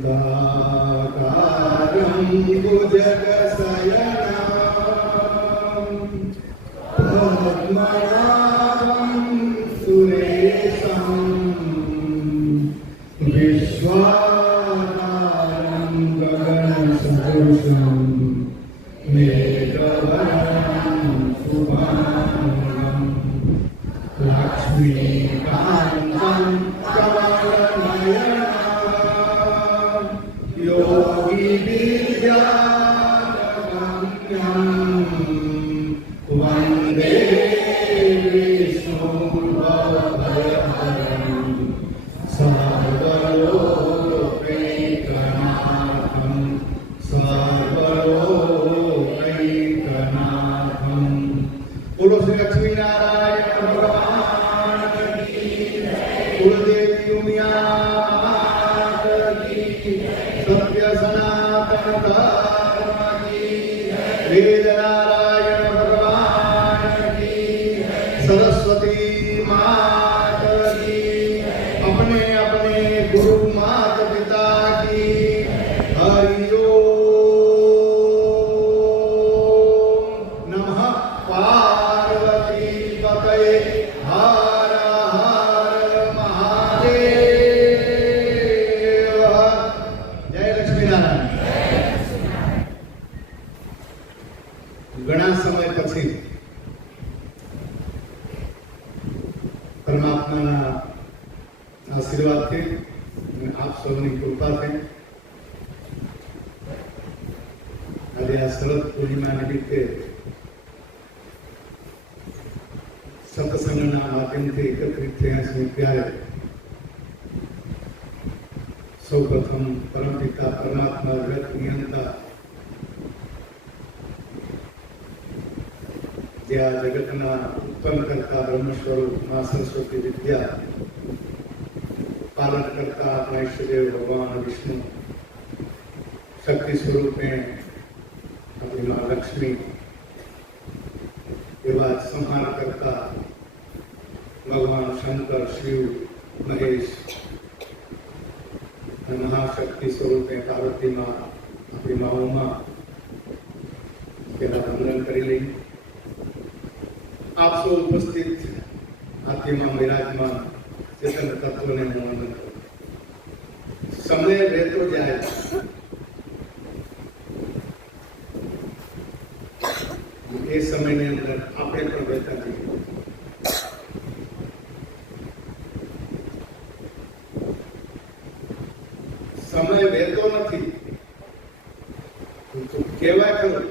शान्ताकारं भुजगशयनं पद्मनाभं सुरेशं विश्वाधारं गगनसदृशं मेघवर्णं शुभाङ्गं लक्ष्मीकान्तं कमलनयनं योगिविद्यागम्यं वन्दे विष्णुं भवभयहरं सर्वलोकैकनाथं सर्वलोकैकनाथं। बोलो श्री लक्ष्मी नारायण भगवान की कुलदेवी उमिया की सत्य सनातन धर्म की वेद नारायण भगवान की सरस्वती मात की अपने अपने गुरु माता पिता की हरि ओम नमः पार्वती पतये हर हर महादेव। जय लक्ष्मी नारायण। ઘણા સમય પછી પરમાત્માના આશીર્વાદથી અને આપ સૌની કૃપાથી આજે આ શરદ પૂર્ણિમા નિમિત્તે સત્સંગના માધ્યમથી એકત્રિત થયા છીએ ત્યારે સૌ પ્રથમ પરમપિતા પરમાત્મા જગત નિયંતા જે આ જગતના ઉત્પન્ન કરતા બ્રહ્મ સ્વરૂપ મા સરસ્વતી વિદ્યા પાલન કરતા આપણા ઈષ્ટદેવ ભગવાન વિષ્ણુ શક્તિ સ્વરૂપે આપણી મા લક્ષ્મી એવા સંહાર કરતા ભગવાન શંકર શિવ મહેશ અને મહાશક્તિ સ્વરૂપે પાર્વતી માં આપણી મા ઉમા તેના વંદન કરી લઈ આપ સૌ ઉપસ્થિત આત્મા વિરાજમાન ચેતન તત્વને હું વંદન કરું। સમય રહેતો જાય એ સમયની અંદર આપણે પણ રહેતા જઈએ। સમય વહેતો નથી કહેવાય ખરું,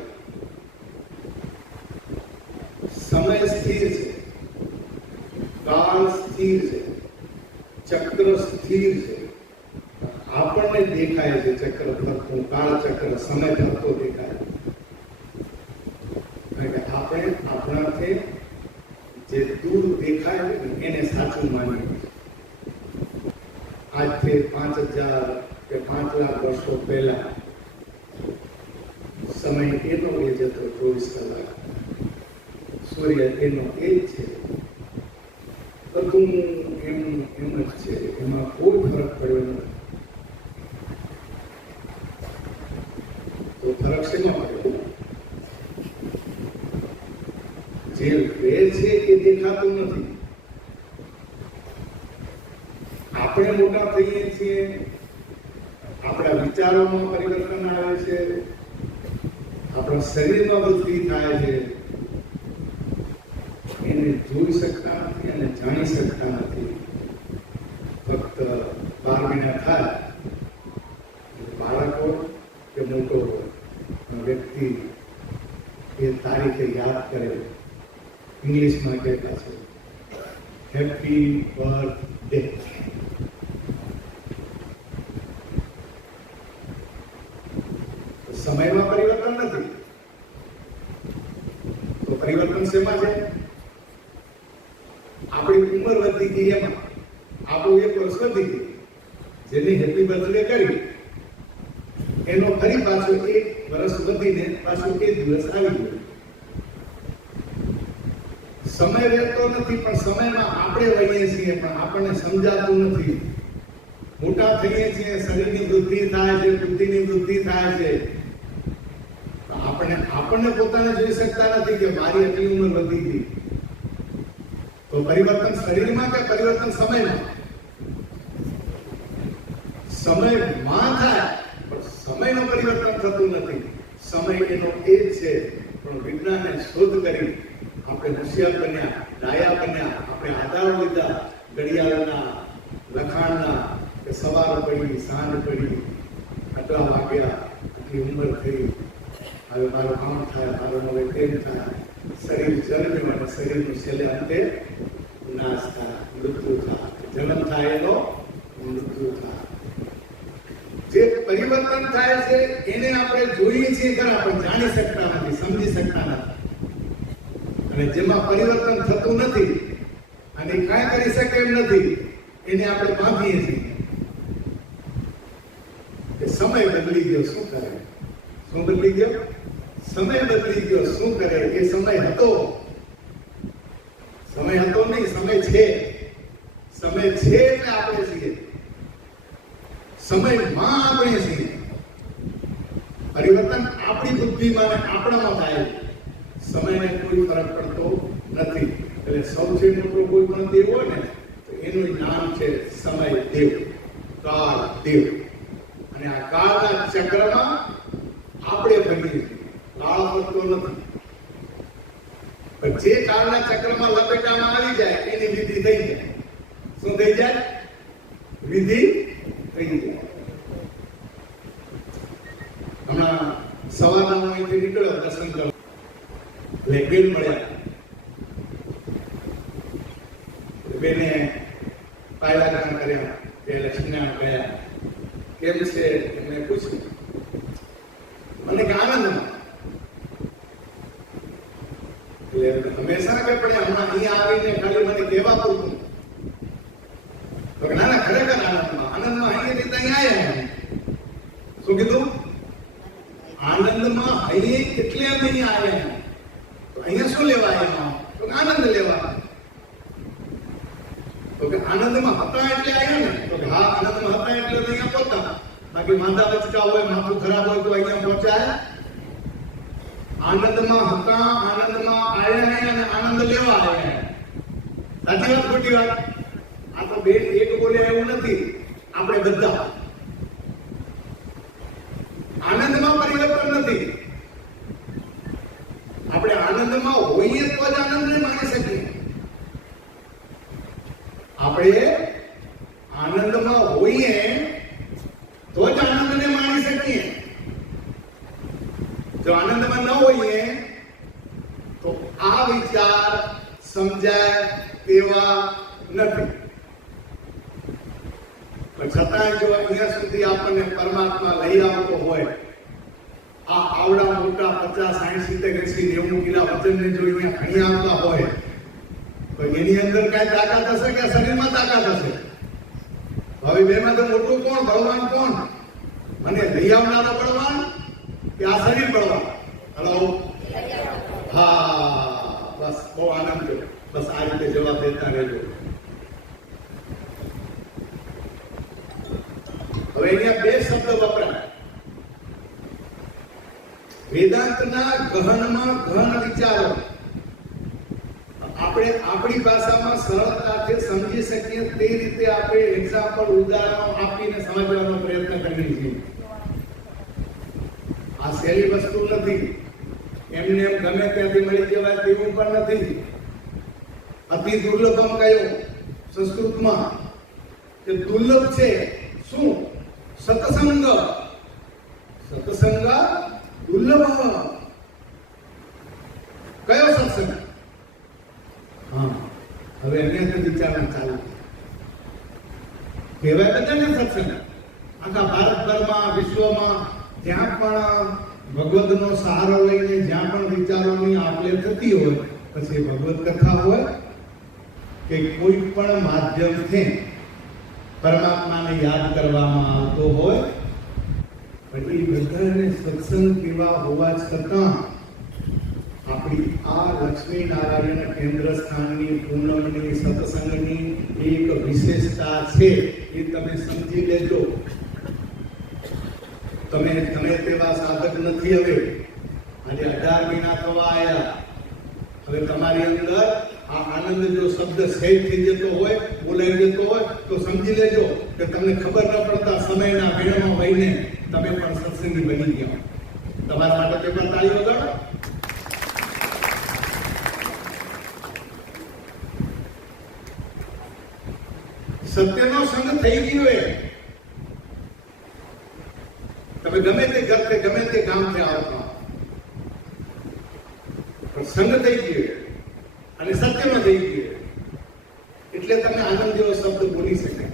સમય સ્થિર છે, કાળ સ્થિર છે, ચક્ર સ્થિર છે। આપણને દેખાય છે ચક્ર ફરતું, કાળ ચક્ર સમય ફરતો દેખાય, કારણ કે આપણે આપણાથી જે દૂર દેખાય એને સાચું માનીએ। આજથી 5000 કે 5 લાખ વર્ષો પહેલા સમય એનો એ જ હતો 24 કલાક, સૂર્ય એનો એ જ છે, બધું એમ જ છે, એમાં કોઈ ફરક પડ્યો નથી। તો ફરક શેમાં પડ્યો? જે રહે છે એ દેખાતું નથી। આપણે મોટા થઈએ છીએ, આપણા વિચારોમાં પરિવર્તન આવે છે, આપણા શરીરમાં વૃદ્ધિ થાય છે, એને જોઈ શકતા નથી અને જાણી શકતા નથી। ફક્ત 12 મહિના થાય, બાળક હોય કે મોટો હોય, વ્યક્તિ એ તારીખે યાદ કરે। ઇંગ્લિશમાં કહેતા છે હેપી બર્થડે। સમયમાં પરિવર્તન નથી તો પરિવર્તન શેમાં છે? આપણી ઉંમર વધી ગઈ, એમાં આપણું 1 વર્ષ વધી ગયું, જેને હેપી બર્થડે કરી એનો ફરી પાછો 1 વર્ષ વધીને પાછું 1 દિવસ આવી ગયો। સમય રહેતો નથી, પણ સમયમાં આપણે વહીએ છીએ, પણ આપણને સમજાતું નથી। મોટા થઈએ છીએ, શરીરની વૃદ્ધિ થાય છે, બુદ્ધિની વૃદ્ધિ થાય છે, આપણને પોતાને જોઈ શકતા નથી કે મારી એટલી ઉંમર વધી ગઈ. તો પરિવર્તન શરીરમાં કે પરિવર્તન સમયમાં? સમયમાં થાય, પણ સમયનું પરિવર્તન થતું નથી. સમય એનો એ જ છે, પણ વિજ્ઞાનને શોધ કરી આપણે હોશિયાર બન્યા, ડાયા બન્યા, આપણે આધારો લીધા ઘડિયાળના, લખાણના, કે સવાર પડી, સાંજ પડી, આટલા વાગ્યા, આટલી ઉંમર થઈ, હવે મારો કામ થાય, મારો હવે તેમ થાય, શરીર જન્મ્યું અને શરીરનું છેલ્લે અંતે નાશ થાય, મૃત્યુ થાય, જન્મ થાય એનો મૃત્યુ થાય. જે પરિવર્તન થાય છે એને આપણે જોઈએ છીએ ખરા, પણ જાણી શકતા નથી, સમજી શકતા નથી. અને જેમાં પરિવર્તન થતું નથી અને કાંઈ કરી શકે એમ નથી, એને આપણે બાંધીએ છીએ કે સમય બદલી ગયો, શું કરે? શું બદલી ગયો? સમય બદલી ગયો, શું કરે? એ સમય હતો, સમય હતો નહીં, સમય છે. સમય છે એટલે આપણે છીએ, સમયમાં આપણે છીએ. પરિવર્તન આપણી બુદ્ધિમાં અને આપણામાં થાય, સમયને કોઈ ફરક પડતો નથી. એટલે સૌથી મોટો કોઈ પણ દેવ હોય ને તો એનું નામ છે સમય દેવ, કાળ દેવ. અને આ કાળના ચક્રમાં આપણે બની, કાળ ફરતો નથી. પણ જે કાળના ચક્રમાં લપેટામાં આવી જાય એની વિધિ થઈ જાય. શું થઈ જાય? વિધિ થઈ જાય. હમણાં સવારના હું અહીંથી નીકળ્યો દર્શન કરવા, એટલે બેન મળ્યા. બેને પાયલાગ્રામ કર્યા, બે લક્ષ્મીનારાયણ ગયા. કેમ છે મેં પૂછ્યું. મને કે આનંદમાં. એટલે હંમેશા કે પડે હમણાં અહીંયા આવીને ખાલી મને કહેવા પૂરતું. તો ના ના, ખરેખર આનંદમાં. આનંદમાં અહીંયાથી ત્યાં આવ્યા. શું કીધું? આનંદમાં અહીં એટલે અમે અહીંયા આવ્યા. તો અહીંયા શું લેવા આવ્યા? તો આનંદ લેવા. તો કે આનંદમાં હતા એટલે આવ્યા ને? તો કે હા, આનંદમાં હતા એટલે અહીંયા પહોંચતા. બાકી માંદા બચકા હોય, માથું ખરાબ હોય તો અહીંયા પહોંચાય? આનંદમાં હતા, આનંદમાં આવ્યા નહીં અને આનંદ લેવા આવ્યા. સાચી વાત ખોટી વાત? આ તો બે એક બોલે એવું નથી. આપણે બધા આનંદમાં પરિવર્તન નથી. આપણે આનંદમાં હોઈએ તો જ આનંદને માણી શકીએ. આપણે આનંદમાં હોઈએ તો જ આનંદને માણી શકીએ. જો આનંદમાં ન હોઈએ તો આ વિચાર સમજાય તેવા નથી. પણ છતાંય જો અહીંયા સુધી આપણને પરમાત્મા લઈ આવતો હોય, આ આવડા મોટા 50, 60, 70, 80, 90 કિલો વજનને જો અહીંયા ખણી આવતા હોય તો એની અંદર કઈ તાકાત હશે કે શરીરમાં તાકાત હશે? હવે બેમાંથી મોટું કોણ? બળવાન કોણ? મને લઈ આવનારો બળવાન કે આ શરીર બળવાન? હલો, હા, બસ બહુ આનંદ થયો. બસ આ રીતે જવાબ દેતા રહેજો. હવે અહીંયા બે શબ્દ વપરાય. વેદાંતના ગહનમાં ગહન વિચારો આપણે આપણી ભાષામાં સરળતાથી સમજી શકીએ તે રીતે આપણે એક્ઝામ્પલ, ઉદાહરણો આપીને સમજવાનો પ્રયત્ન કરીએ છીએ. આ સહેલી વસ્તુ નથી. એમને એમ ગમે ત્યાંથી મળી જવાય તેવું પણ નથી. અતિ દુર્લભમ કયો સંસ્કૃતમાં કે દુર્લભ છે. શું? સત્સંગ. સત્સંગ દુર્લભ. કયો સત્સંગ? હા, હવે અહીંયાથી વિચારણા ચાલુ. કહેવાય બધાને સત્સંગ. આખા ભારતભરમાં, વિશ્વમાં જ્યાં પણ ભગવદનો સહારો લઈને જ્યાં પણ વિચારોની આપ-લે થતી હોય, પછી ભગવદ કથા હોય કે કોઈ પણ માધ્યમથી પરમાત્માને યાદ કરવામાં આવતો હોય, પણ એ બધાને સત્સંગ કેવા હોવા છતાં આપણી આ લક્ષ્મી નારાયણ કેન્દ્ર સ્થાનની પૂનમની સત્સંગની એક વિશેષતા છે, એ તમે સમજી લેજો. તમે તેવા સાધક નથી. હવે આજે 18 મહિના થવા આવ્યા. હવે તમારી અંદર આ આનંદ જો શબ્દ સહેજ થઈ જતો હોય, બોલાઈ જતો હોય, તો સમજી લેજો કે તમને ખબર ન પડતા સમયના વેળામાં વહીને તમે પણ સત્સંગી બની ગયા. તમારા માટે પેપર તાળી વગાડો. સત્યનો સંગ થઈ ગયો. તમે ગમે તે ઘરથી ગમે તે ગામથી આવતા પણ સંગ થઈ ગયો અને સત્યનો થઈ ગયો એટલે તમે આનંદ જેવો શબ્દ બોલી શકાય.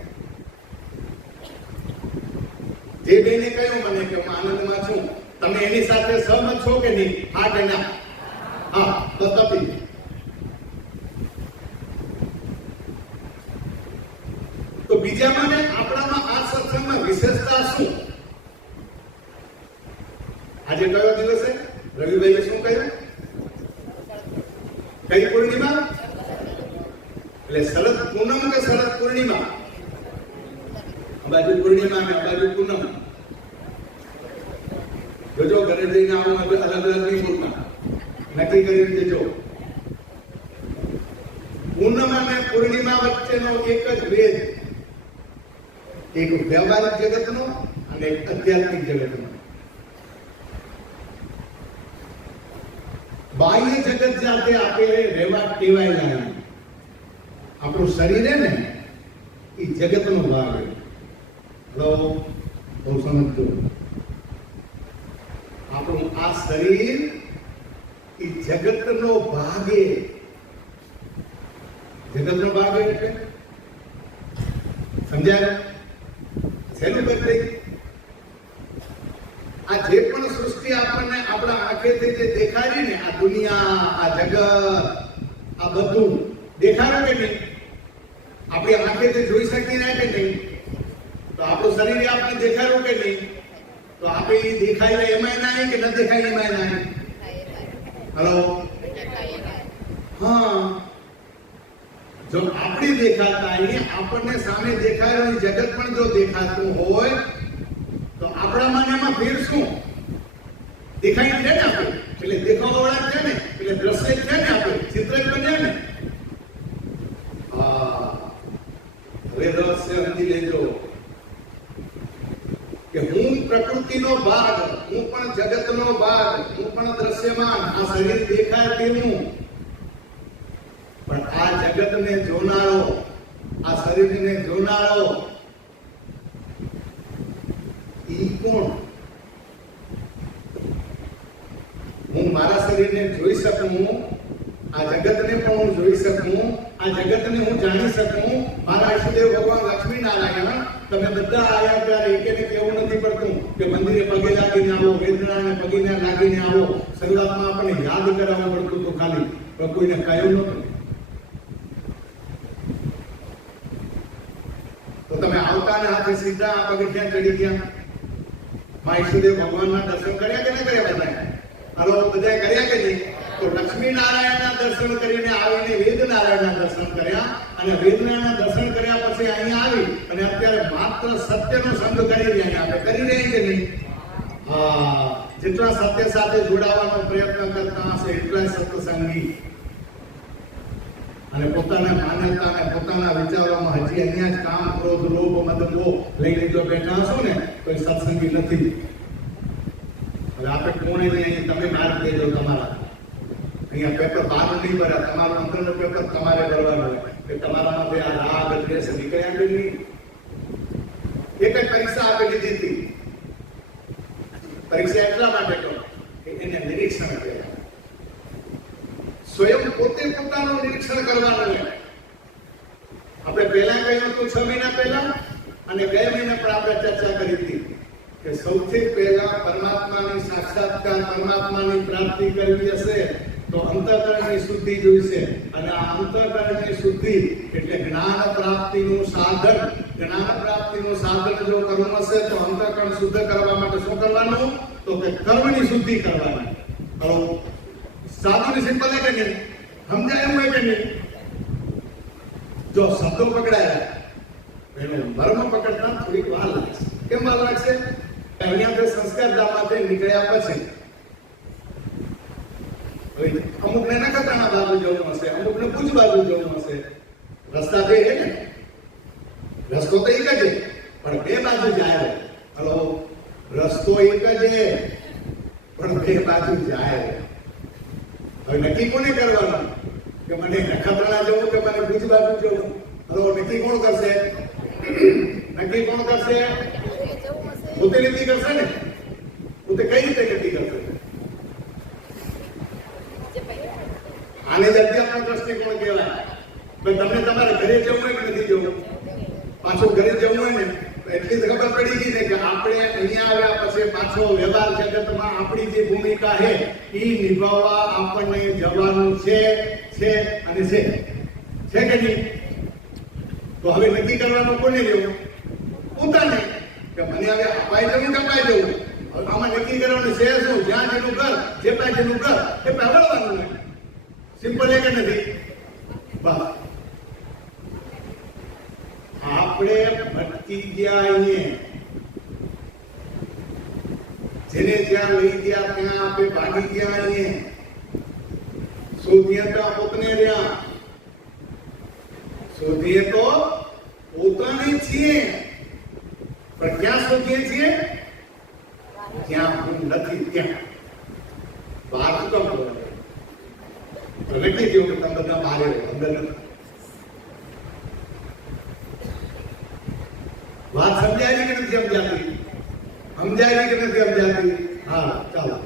જે બેને કહ્યું મને કે હું આનંદમાં છું, તમે એની સાથે સહમત છો કે નહીં? હા કે ના? હા, તો તપી. તો બીજામાં ને આપણામાં આ સત્સંગમાં વિશેષતા શું? આજે કયો દિવસ છે? રવિભાઈએ શું કહ્યું? કઈ પૂર્ણિમા? એટલે શરદ પૂનમ કે શરદ પૂર્ણિમા? આ બાજુ પૂર્ણિમા ને આ બાજુ પૂનમ. જોજો ઘરે જઈને આવું અલગ અલગ નહીં બોલતા, નક્કી કરી દેજો. પૂનમ અને પૂર્ણિમા વચ્ચેનો એક જ ભેદ, એક વ્યવહારિક જગતનો અને એક આધ્યાત્મિક જગતનો. બાહ્ય જગત જાતે આપે રહેવા ટેવાયેલા, આપણું શરીર ને એ જગતનો ભાગ. બહુ સમજજો. આપણું આ શરીર એ જગતનો ભાગ. જગતનો ભાગ એટલે સમજાય? શેનું બદલે? આ જે પણ સૃષ્ટિ આપણને આપણા આંખેથી જે દેખાડી ને, આ દુનિયા, આ જગત, આ બધું દેખાડે કે નહીં? આપણી આંખેથી જોઈ શકીએ ને કે નહીં? તો આપણું શરીર આપણે દેખાડ્યું કે નહીં? તો આપણે દેખાય એમાં ના કે ન દેખાય એમાં ના? હલો, હા. જો આપણી દેખાતા આપણને સામે દેખાયેલું જગત પણ જો દેખાતું હોય તો આપણામાં એમાં ફેર શું? દેખાય છે ને આપણે, એટલે દેખાવા વાળા છે ને, એટલે દ્રશ્ય છે ને, આપણે ચિત્ર જ બન્યા ને. હા, હવે રહસ્ય સમજી લેજો કે હું પ્રકૃતિનો ભાગ, હું પણ જગતનો ભાગ, હું પણ દ્રશ્યમાન. આ શરીર દેખાય તેવું, પણ આ જગતને જોનારો, આ શરીરને જોનારો ઈ કોણ? હું મારા શરીરને જોઈ શકું, આ જગતને પણ હું જોઈ શકું, આ જગતને હું જાણી શકું. મારા ઈષ્ટદેવ ભગવાન લક્ષ્મી નારાયણ, તમે બધા આયા ત્યારે એકેને કેવું નથી પડતું કે મંદિરે પગે લાગીને આવો, વેદનાને પગે લાગીને આવો. શરૂઆતમાં આપણને યાદ કરાવવું પડતું હતું ખાલી, પણ કોઈને કહ્યું નતું. તો તમે આવતાને હાથે સીધા આ પગથિયાં ચડી ગયા. મા ઈષ્ટદેવ ભગવાનના દર્શન કર્યા કે ન કર્યા? બધા હાલો, બધા કર્યા કે નહીં? તો લક્ષ્મી નારાયણના દર્શન કરીને આવીને વેદ નારાયણના દર્શન કર્યા, અને વેદ નારાયણના દર્શન કર્યા પછી અહીંયા આવી અને અત્યારે માત્ર સત્યનો સંગ કરી રહ્યા. આપણે કરી રહ્યા કે નહીં? હા, જેટલા સત્ય સાથે જોડાવાનો પ્રયત્ન કરતા હશે એટલા સત્સંગી. અને પોતાના માન્યતા અને પોતાના વિચારોમાં હજી અહીંયા જ કામ, ક્રોધ, લોભ, મદ, મોહ લઈને જો બેઠા હશો ને તો એ સત્સંગી નથી. હવે આપણે કોણે નહીં, તમે માર્ક દેજો તમારા. અહીંયા પેપર બહાર નહીં ભર્યા, તમારું અંદરનું પેપર તમારે ભરવાનું હોય કે તમારામાં આ રાગ દ્વેષ નીકળ્યા કે નહીં. એક જ પરીક્ષા આપી લીધી હતી. પરીક્ષા એટલા માટે કહો કે એને નિરીક્ષણ કર્યા. સ્વયં પોતે પોતાનું નિરીક્ષણ કરવાનું છે. આપણે પહેલા કહ્યું હતું 6 મહિના પહેલા, અને ગયા મહિને પણ આપણે ચર્ચા કરી હતી કે સૌથી પહેલા પરમાત્માની સાક્ષાત્કાર, પરમાત્માની પ્રાપ્તિ કરવી હશે તો અંતઃકરણની શુદ્ધિ જોઈશે. અને આ અંતઃકરણની શુદ્ધિ એટલે જ્ઞાન પ્રાપ્તિનું સાધન. જ્ઞાન પ્રાપ્તિનું સાધન જો કરવું હશે તો અંતઃકરણ શુદ્ધ કરવા માટે શું કરવાનું? તો કે કર્મની શુદ્ધિ કરવાની. સાદું ને સિમ્પલ કે નહીં, સમજાય એમ હોય કે નહીં? જો શબ્દો પકડાયા એનો મર્મ પકડતા થોડીક વાર લાગશે. કેમ વાર લાગશે? અહીંયાથી સંસ્કાર ધામમાંથી નીકળ્યા પછી અમુકને નખત્રાણા બાજુ જવું હશે, અમુકને ભુજ બાજુ જવું હશે. રસ્તા બે છે ને, રસ્તો તો એક જ છે પણ બે બાજુ જાય. હલો, રસ્તો એક જ છે પણ બે બાજુ જાય. હવે નક્કી કોને કરવાનું કે મને નખત્રાણા જવું કે મને ભુજ બાજુ જવું? હલો, નક્કી કોણ કરશે? નક્કી કોણ કરશે? પોતે નક્કી કરશે ને. પોતે કઈ રીતે નક્કી કરશે? આને જ અધ્યાત્મ દ્રષ્ટિકોણ કહેવાય. તમને તમારે ઘરે જવું હોય કે નથી જવું? પાછું ઘરે જવું હોય ને એટલી જ ખબર પડી ગઈ ને કે આપણે અહીંયા આવ્યા પછી પાછો વ્યવહાર જગતમાં આપણી જે ભૂમિકા છે એ નિભાવવા આપણને જવાનું છે અને છે કે નહીં? તો હવે નક્કી કરવાનું કોને લેવું? પોતાને. કે મને હવે અપાઈ જવું કે અપાઈ જવું? હવે આમાં નક્કી કરવાનું છે શું? જ્યાં જેનું ઘર, જે પાસે જેનું ઘર એ પહેવડવાનું નહીં. સિમ્પલ એ કે નથી? બસ આપણે ભટકી ગયા અહીંયા, જેને જ્યાં લઈ ગયા ત્યાં આપણે ભાગી ગયા અહીંયા. શોધીએ તો પોતને રહ્યા, શોધીએ તો પોતાને છીએ પણ ક્યાં શોધીએ છીએ? જ્યાં હું નથી ત્યાં. બહાર શું કામ બોલે? તો લખી દઉં કે તમે બધા બહાર અંદર નથી. વાત સમજાય કે નથી સમજાતી? સમજાય કે નથી સમજાતી? હા, ચાલો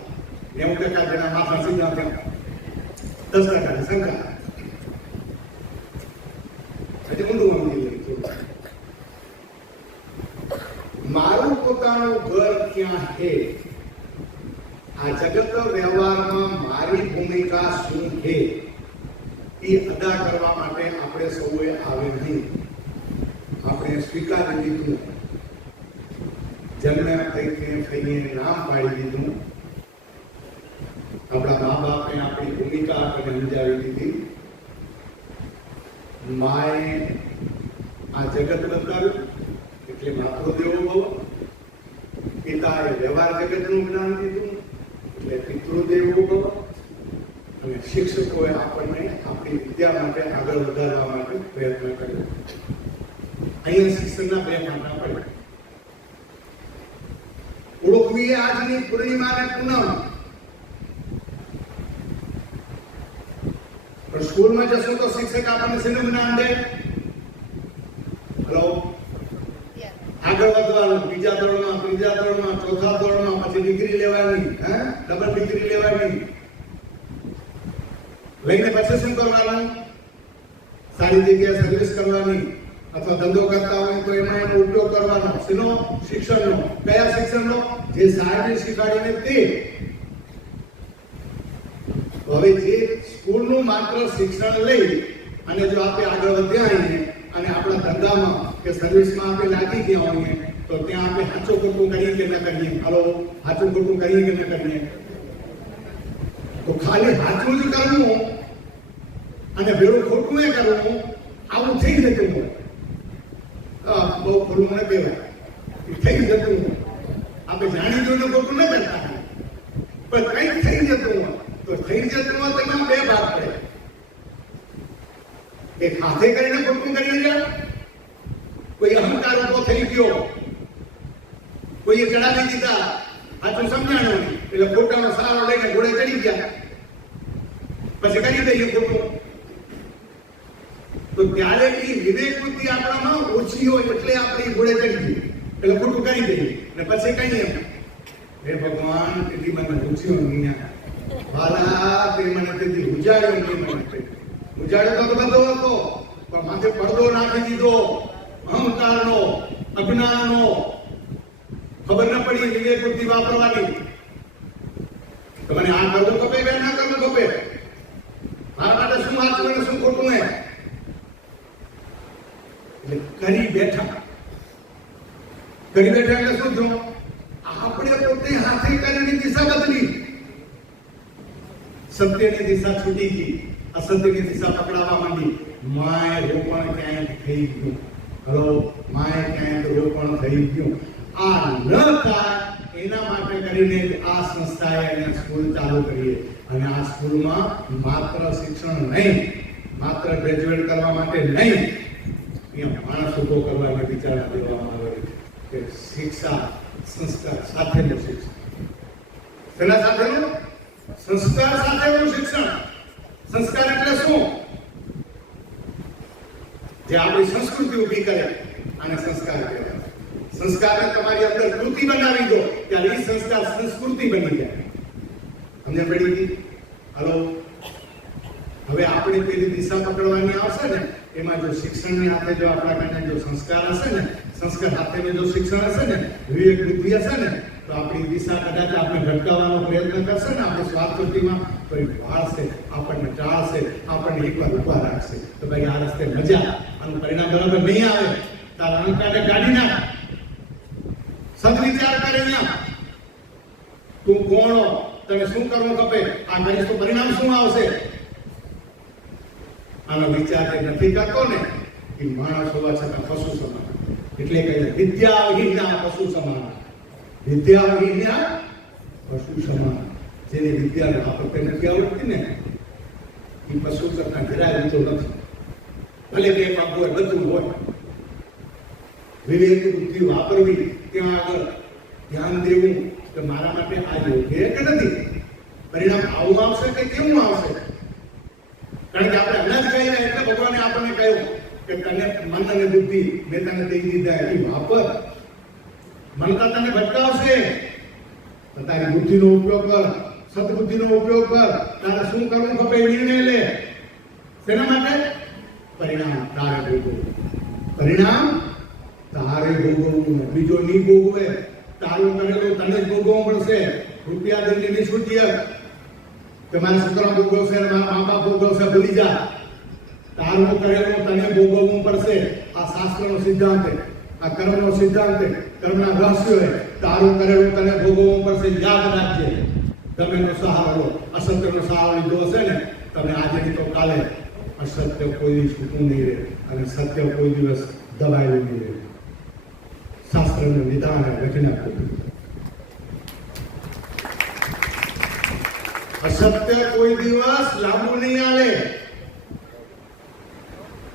90% જેના માથા સીધા થયા, 10% શંકા. હજી ઊંધું સમજી લઈ. મારું પોતાનું ઘર ક્યાં છે? આ જગત વ્યવહારમાં મારી ભૂમિકા શું છે એ અદા કરવા માટે આપણે સૌએ આવે નહીં. આપણે સ્વીકારી લીધું, જન્મ થઈને નામ પાડી દીધું. આપણા મા બાપે આપણી ભૂમિકા આપણને સમજાવી દીધી. માએ આ જગત બતાવ્યું એટલે માતૃદેવો ભવ. પિતાએ વ્યવહાર જગતનું જ્ઞાન દીધું એટલે પિતૃદેવો ભવ. અને શિક્ષકોએ આપણને આપણી વિદ્યા માટે આગળ વધારવા માટે પ્રયત્ન કર્યો. અહીંયા શિક્ષણના બે પાટા પડ્યા. ઓળખવી આજની પૂર્ણિમા અને પૂનમ. પણ સ્કૂલમાં જશો તો શિક્ષક આપણને શેનું જ્ઞાન દે? હલો, આગળ વધવાનું, બીજા ધોરણમાં, ત્રીજા ધોરણમાં, ચોથા ધોરણમાં, પછી ડિગ્રી લેવાની, ડબલ ડિગ્રી લેવાની. લઈને પછી શું કરવાનું? સારી જગ્યાએ સર્વિસ કરવાની અથવા ધંધો કરતા હોય તો એમાં એનો ઉપયોગ કરવાનો. શેનો? શિક્ષણનો. કયા શિક્ષણનો? જે સાહેબે શીખવાડીને તે. હવે જે સ્કૂલનું માત્ર શિક્ષણ લઈ અને જો આપણે આગળ વધ્યા હોઈએ અને આપણા ધંધામાં કે સર્વિસમાં આપણે લાગી ગયા હોઈએ તો ત્યાં આપણે સાચું ખોટું કરીએ કે ન કરીએ? હાલો, સાચું ખોટું કરીએ કે ન કરીએ? તો ખાલી સાચું જ કરવું અને ભેળું ખોટું એ કરવું, આવું થઈ જતું હોય. બહુ ખોટું મને કહેવાય, થઈ જતું હોય. આપણે જાણી જોઈને ખોટું ન કરતા પણ કંઈક થઈ જતું હોય તો થઈ જતું હોય તેમાં બે ભાગ પડે. એક હાથે કરીને ખોટું કરી રહ્યા, કોઈ અહંકાર ઉભો થઈ ગયો, કોઈએ ચડાવી દીધા, સાચું સમજાણું એટલે ખોટાનો સહારો લઈને ઘોડે ચડી ગયા, પછી કરી દઈએ ખોટું. તો ત્યારે એ વિવેક બુદ્ધિ આપણામાં ઓછી હોય એટલે આપણે ઘોડે ચડી ગઈ એટલે ખોટું કરી દઈએ ને પછી કહીએ હે ભગવાન તેથી મને પૂછ્યો નહીં, વાલા તે મને તેથી ઉજાડ્યો નહીં. મને ઉજાડ્યો તો બધો હતો પણ માથે પડદો નાખી દીધો અહંકારનો, અજ્ઞાનનો. ખબર ન પડી વિવેક બુદ્ધિ વાપરવાની. તમને આ કરવું ખપે કે ના કરવું ખપે? મારા માટે શું વાંચવું ને શું ખોટું હે? કરી બેઠા એટલે શું થયું? આપણે પોતે હાથે કરીને દિશા બદલી. સત્યની દિશા છૂટી ગઈ, અસત્યની દિશા પકડાવા માંડી. માય રોપણ ક્યાંય થઈ ગયું. હલો, માય ક્યાંય રોપણ થઈ ગયું. આ ન થાય એના માટે કરીને આ સંસ્થાએ અહીંયા સ્કૂલ ચાલુ કરી. અને આ સ્કૂલમાં માત્ર શિક્ષણ નહીં, માત્ર ગ્રેજ્યુએટ કરવા માટે નહીં, અહીંયા માણસ ઉભો કરવાને વિચારણા દેવામાં આવે કે શિક્ષા સંસ્કાર સાથેનું શિક્ષણ. તેના સાથેનું સંસ્કાર સાથેનું શિક્ષણ. સંસ્કાર એટલે શું? જે આપણી સંસ્કૃતિ ઊભી કરે આને સંસ્કાર કહેવાય. સંસ્કારને તમારી અંદર કૃતિ બનાવી દો ત્યારે એ સંસ્કાર સંસ્કૃતિ બની જાય. અમને પડી ગઈ. હલો, હવે આપણે પેલી દિશા પકડવાની આવશે ને, એમાં જો શિક્ષણની હાથે જો આપણા કારણે જો સંસ્કાર હશે ને, સંસ્કાર સાથેનું જો શિક્ષણ હશે ને, વિવેક બુદ્ધિ હશે ને, તો આપણી દિશા કદાચ આપણે ભટકાવવાનો પ્રયત્ન કરશે ને, આપણે સ્વાર્થવૃત્તિમાં તો એ વાળશે, આપણને ટાળશે, આપણને એકવાર ઉભા રાખશે. તો ભાઈ આ રસ્તે મજા, આનું પરિણામ બરાબર નહીં આવે, તારા અહંકારને કાઢી નાખ, સદવિચાર કરે ના. તું કોણો, તને શું કરવું ખપે, આ કરીશ તો પરિણામ શું આવશે? આનો વિચાર એ નથી કરતો ને, એ માણસ હોવા છતાં પશુ સમાન. એટલે કહે વિદ્યાવિહીના પશુ સમાન. વિદ્યાવિહીના પશુ સમાન. જેને વિદ્યા વાપરતે નથી આવડતી ને, એ પશુ કરતા જરાય ઊંચો નથી. ભલે બે પાપ હોય, બધું હોય. વિવેક બુદ્ધિ વાપરવી, ત્યાં આગળ ધ્યાન દેવું કે મારા માટે આ યોગ્ય કે નથી, પરિણામ આવું આવશે કે કેવું આવશે. કારણ કે આપણે હમણાં જ કહી રહ્યા એટલે ભગવાને આપણને કહ્યું કે તને મન અને બુદ્ધિ મેં તને દઈ દીધા, એની વાપર. મનતા તને ભટકાવશે તો તારી બુદ્ધિનો ઉપયોગ કર, સદબુદ્ધિનો ઉપયોગ કર. તારે શું કરવું ખપે એ નિર્ણય લે. તેના માટે પરિણામ તારે ભોગવવું. પરિણામ તારે ભોગવવું, બીજો નહીં ભોગવે. તારું કરેલું તને જ ભોગવવું પડશે. રૂપિયા દઈને નહીં છૂટીએ કે મારા છોકરા ભોગવશે અને મારા મા બાપ ભોગવશે, ભૂલી જા. તારું કરેલું તને ભોગવવું પડશે. આ શાસ્ત્રનો સિદ્ધાંત, આ કર્મનો સિદ્ધાંત, કર્મના રહસ્યો. તારું કરેલું તને ભોગવવું પડશે. યાદ રાખજે. ગમેનો સહારો, અસત્યનો સહારો લીધો હશે ને, તમે આજે નહીં તો કાલે અસત્ય કોઈ દિવસ છૂટું નહીં રહે અને સત્ય કોઈ દિવસ દબાયેલું નહીં રહે. શાસ્ત્રનું નિદાન રચના કર્યું. અસત્ય કોઈ દિવસ લાંબુ નહીં આવે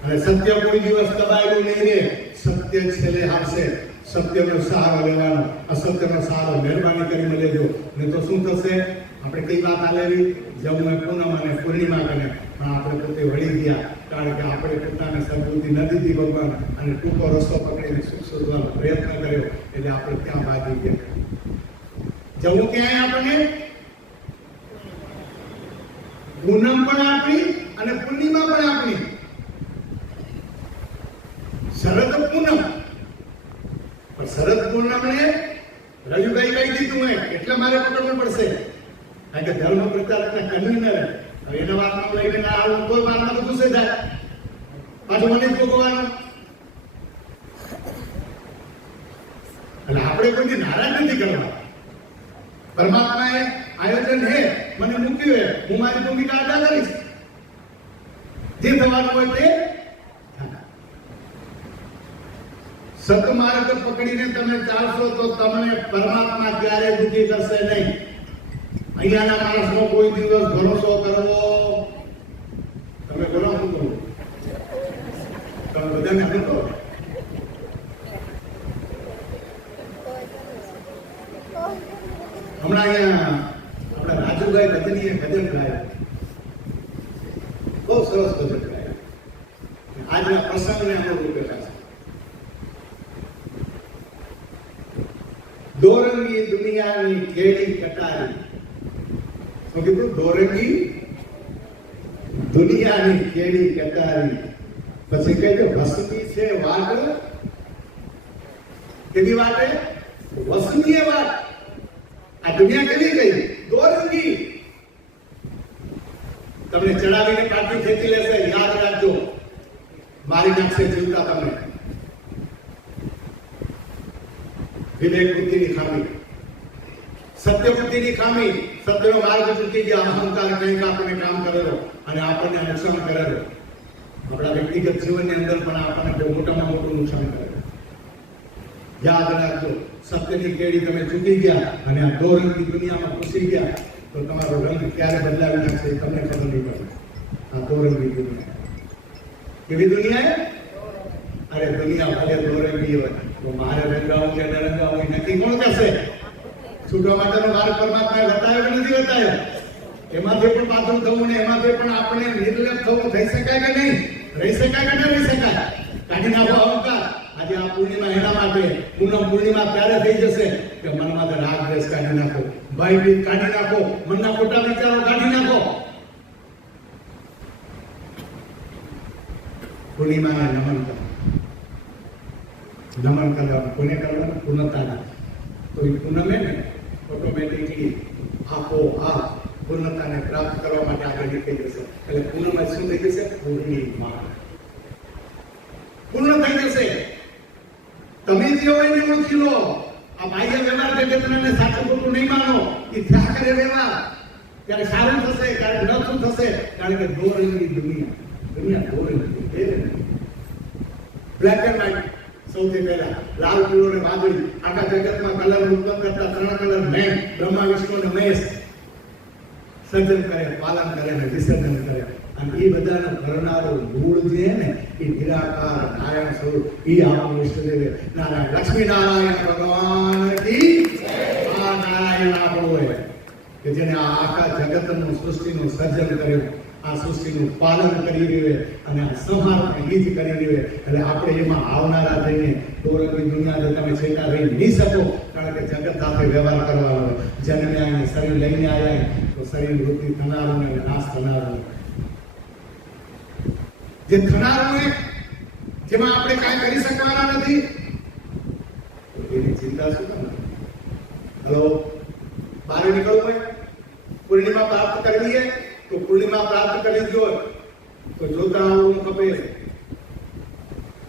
અને સત્ય કોઈ દિવસ દબાયેલું નહીં રહે. સત્ય છેલ્લે આવશે. સત્યનો સહારો લેવાનો, અસત્યનો સહારો મહેરબાની કરીને લેજો. નહીં તો શું થશે? આપણે કઈ વાત આલેવી જવું પૂનમ અને પૂર્ણિમા કરે, પણ આપણે પોતે વળી ગયા. કારણ કે આપણે પોતાને સદબુદ્ધિ ન દીધી ભગવાન, અને ટૂંકો રસ્તો પકડીને સુખ શોધવાનો પ્રયત્ન કર્યો, એટલે આપણે ત્યાં ભાગી ગયા. જવું ક્યાંય આપણને પૂનમ પણ આપણી અને પૂર્ણિમા પણ આપણી. શરદ પૂનમ, પણ શરદ પૂનમને રજુભાઈ કહી દીધું એટલે મારે પકડવું પડશે. કારણ કે ધર્મ પ્રચાર કન્વીનર હવે એના વાતમાં લઈને કોઈ વાતમાં તો ગુસ્સે થાય, પાછું મને જ ભોગવવાનું. એટલે આપણે કોઈ નારાજ નથી કરવા. પરમાત્માએ આયોજન હે, મને મૂક્યું હે, હું મારી ભૂમિકા અદા કરીશ. જે થવાનું હોય તે. સતમાર્ગ પકડીને તમે ચાલશો તો તમને પરમાત્મા ક્યારેય દુઃખી કરશે નહીં. અહીંયાના માણસનો કોઈ દિવસ ભરોસો કરવો, તમે બોલો શું કહો? તમે બધાને શું કહો? હમણાં અહીંયા આપણા રાજુભાઈ ભજનીએ ભજન ગાયું, બહુ સરસ ભજન ગાયું. આજના પ્રસંગને અનુરૂપ બેઠા છે. દોરંગી દુનિયાની કેડી કટારી. શું કીધું? દોરંગી દુનિયાની કેડી કટારી. પછી કહે છે વસતી છે વાટ. કેવી વાટે? વસતીય વાટ. આ દુનિયા કેવી ગઈ? દોરંગી. તમને ચડાવીને પાછી ખેંચી લેશે. યાદ રાખજો, મારી નાખશે જીવતા તમને. વિવેક બુદ્ધિની ખામી, સત્ય બુદ્ધિની ખામી, સત્યનો માર્ગ ચૂકી ગયા, અહંકાર કંઈક આપણે કામ કરેલો અને આપણને નુકસાન કરેલો. આપણા વ્યક્તિગત જીવનની અંદર પણ આપણને બહુ મોટામાં મોટું નુકસાન કરેલું. યાદ રાખજો, સત્યની કેડી તમે ચૂકી ગયા અને આ દોરંગી દુનિયામાં ઘૂસી ગયા તો તમારો રંગ ક્યારે બદલાવી નાખશે એ તમને ખબર નહીં પડે. આ દોરંગી દુનિયા કેવી દુનિયા? અરે દુનિયા ભલે દોરંગી હોય તો મારે રંગાવું કે ન રંગાવું એ નક્કી કોણ કરશે? છૂટવા માટેનો માર્ગ પરમાત્માએ બતાવ્યો કે નથી બતાવ્યો? એમાંથી પણ પાછું થવું ને એમાંથી પણ આપણે નિર્લેપ થવું થઈ શકાય કે નહીં? રહી શકાય કે ન રહી શકાય? કાઢી નાખો અહંકાર. આજે આ પૂર્ણિમા એના માટે, પૂનમ પૂર્ણિમા ત્યારે થઈ જશે કે મનમાં રાગ દ્વેષ કાઢી નાખો, ભયભીત કાઢી નાખો, મનના ખોટા વિચારો કાઢી નાખો. પૂર્ણિમાને નમન કરો. નમન કરવા કોને કરવાનું? પૂર્ણતાને. તો એ પૂનમે ને ઓટોમેટિકલી આપો આ પૂર્ણતાને પ્રાપ્ત કરવા માટે આગળ નીકળી જશે. એટલે પૂનમ શું થઈ જશે? પૂર્ણિમા પૂર્ણ થઈ જશે. તમે જે હોય ને ઓળખી લો. આ બાહ્ય વ્યવહાર જગતને સાચું ખોટું નહીં માનો. એ થયા કરે વ્યવહાર. ત્યારે સારું થશે, ત્યારે ન શું થશે? કારણ કે દોરંગી દુનિયા દોરંગી. બ્લેક એન્ડ વ્હાઇટ સૌથી પહેલા લાલ, પીળો અને વાદળી આખા જગતમાં કલર ઉત્પન્ન કરતા 3 કલર મેં બ્રહ્મા, વિષ્ણુ અને મહેશ સર્જન કરે, પાલન કરે અને વિસર્જન કરે. અને એ બધાનો કરનારો મૂળ જે ને એ નિરાકાર નારાયણ સ્વરૂપ, એ આપણું ઈષ્ટદેવ નારાયણ લક્ષ્મી નારાયણ ભગવાન કી આ નારાયણ આપણું હોય કે જેને આ આખા જગતનું સૃષ્ટિનું સર્જન કર્યું, આ સૃષ્ટિનું પાલન કરી રહ્યું અને આ સંહાર પણ એ જ કરી રહ્યું. એટલે આપણે એમાં આવનારા થઈને દોરંગી દુનિયા તમે છેટા રહી નહીં શકો. કારણ કે જગત સાથે વ્યવહાર કરવાનો હોય. જન્મ્યા અહીં શરીર લઈને આવ્યા તો શરીર વૃદ્ધિ થનારું ને નાશ થનારું. જે થનારું ને જેમાં આપણે કાંઈ કરી શકવાના નથી એની ચિંતા શું કરવાની? હલો, બહાર નીકળવું હોય, પૂર્ણિમા પ્રાપ્ત કરવી છે તો પૂર્ણિમા પ્રાપ્ત કરી દો તો જોતા આવવું ખપે.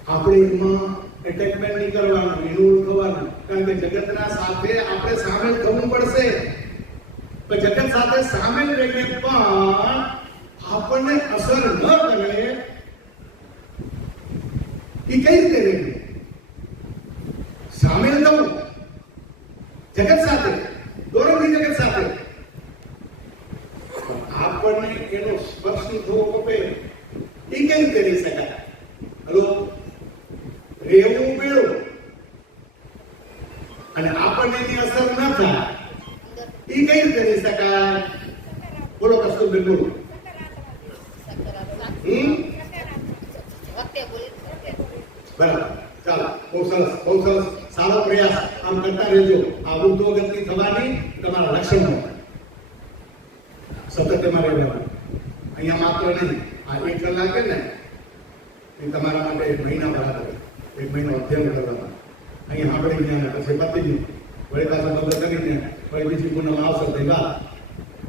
આપણે એમાં એટેચમેન્ટ નહીં કરવાનું, ઇન્વોલ્વ થવાનું. કારણ કે જગતના સાથે આપણે સામેલ થવું પડશે. પણ જગત સાથે સામેલ રહીને પણ આપણને અસર ન કરે એ કઈ રીતે રહેવું? સામેલ થવું જગત સાથે, દોરંગી જગત સાથે, આપણને એનો સ્પર્શ થવો ખપે. એ કઈ રીતે રહી શકાય? હલો, રહેવું બેડું અને આપણને એની અસર ન થાય એ કઈ રીતે રહી શકાય? બોલો કસ્તુરબેન, બોલો. બરાબર, ચાલો, બહુ સરસ, બહુ સરસ. સારો પ્રયાસ આમ કરતા રહેજો. આ ઉદ્યોગતિ થવાની તમારા લક્ષણો સતત એમાં રહેવાનું. અહીંયા માત્ર નહીં, આ 1 કલાક ને એ તમારા માટે 1 મહિના બરાબર, 1 મહિનો અધ્યયન કરવાના. અહીંયા સાંભળી ગયા પછી પતી ગયું, વળી પાછા બંધ કરીને વળી બીજી પૂનમ આવશે તો વાત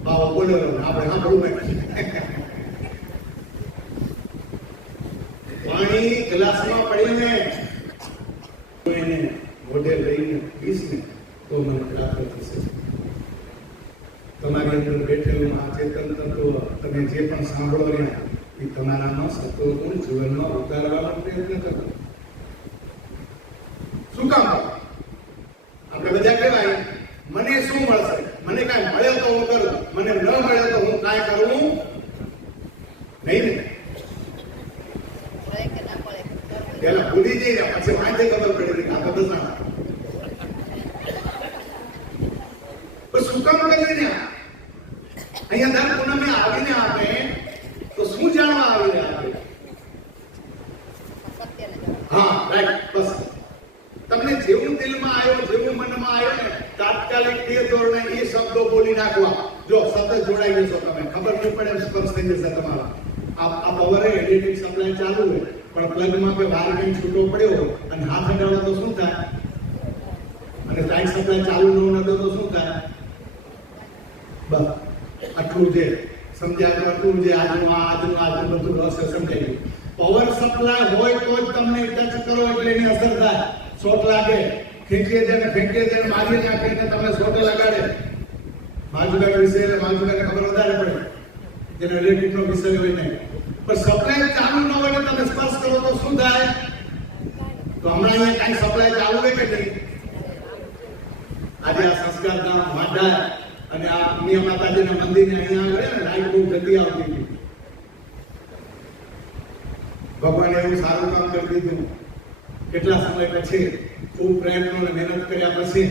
બાબા બોલેલો આપણે સાંભળવું. પાણી ગ્લાસમાં પડીને એને મોઢે લઈને પીસને તો મને પ્રાપ્ત થશે. તમારી અંદર બેઠેલું આ ચેતન તત્વ તમે જે પણ સાંભળો ને એ તમારામાં સત્વગુણ જીવનમાં ઉતારવાનો પ્રયત્ન કરો. શું કામ? આપણે બધા કહેવાય મને શું મળશે, મને કાંઈ મળે તો હું કરું, મને ન મળે તો હું કાંઈ કરું નહીં. ને પેલા ભૂલી જઈને પછી વાંચે ખબર પડી આ બધા શું કામ કરીએ ને? અહીંયા દર પૂનમે આવીને આપણે તો શું જાણવા આવીને આપણે? હા, રાઈટ, બસ. તમને જેવું દિલમાં આવ્યો, જેવું મનમાં આવ્યો ને તાત્કાલિક તે ધોરણે એ શબ્દો બોલી નાખવા. જો સતત જોડાઈ જશો તમે, ખબર નહીં પડે સ્પર્શ થઈ જશે તમારા. આ પાવર એડિટિંગ સપ્લાય ચાલુ હોય પણ પ્લગમાં કે વાયર કઈ છૂટો પડ્યો અને હાથ અડાડો તો શું થાય? અને લાઈટ સપ્લાય ચાલુ ન નતો તો શું થાય? બસ આટલું જે સમજ્યા તો આટલું જે આજનું બધું રહસ્ય સમજાય ગયું. પાવર સપ્લાય હોય તો જ તમને ટચ કરો એટલે એની અસર થાય. શોટ લાગે, ફેંકીએ દે, મારી નાખે ને તમને શોટ લગાડે માલજુગાર વિષય એટલે માલજુગારને ખબર વધારે પડે, જેનો ઇલેક્ટ્રિકનો વિષય હોય નહીં. પણ સપ્લાય ચાલુ ન હોય તમે સ્પર્શ કરો તો શું થાય? તો હમણાં અહીંયા કાંઈ સપ્લાય ચાલુ હોય કે નહીં? આજે આ સંસ્કાર ધામ માંડા અને આ ઉમિયા માતાજીના મંદિરને અહીંયા આગળ ને લાઈટ બહુ જલ્દી આવતી હતી. ભગવાને એવું સારું કામ કરી દીધું. કેટલા સમય પછી ખૂબ પ્રયત્નો અને મહેનત કર્યા પછી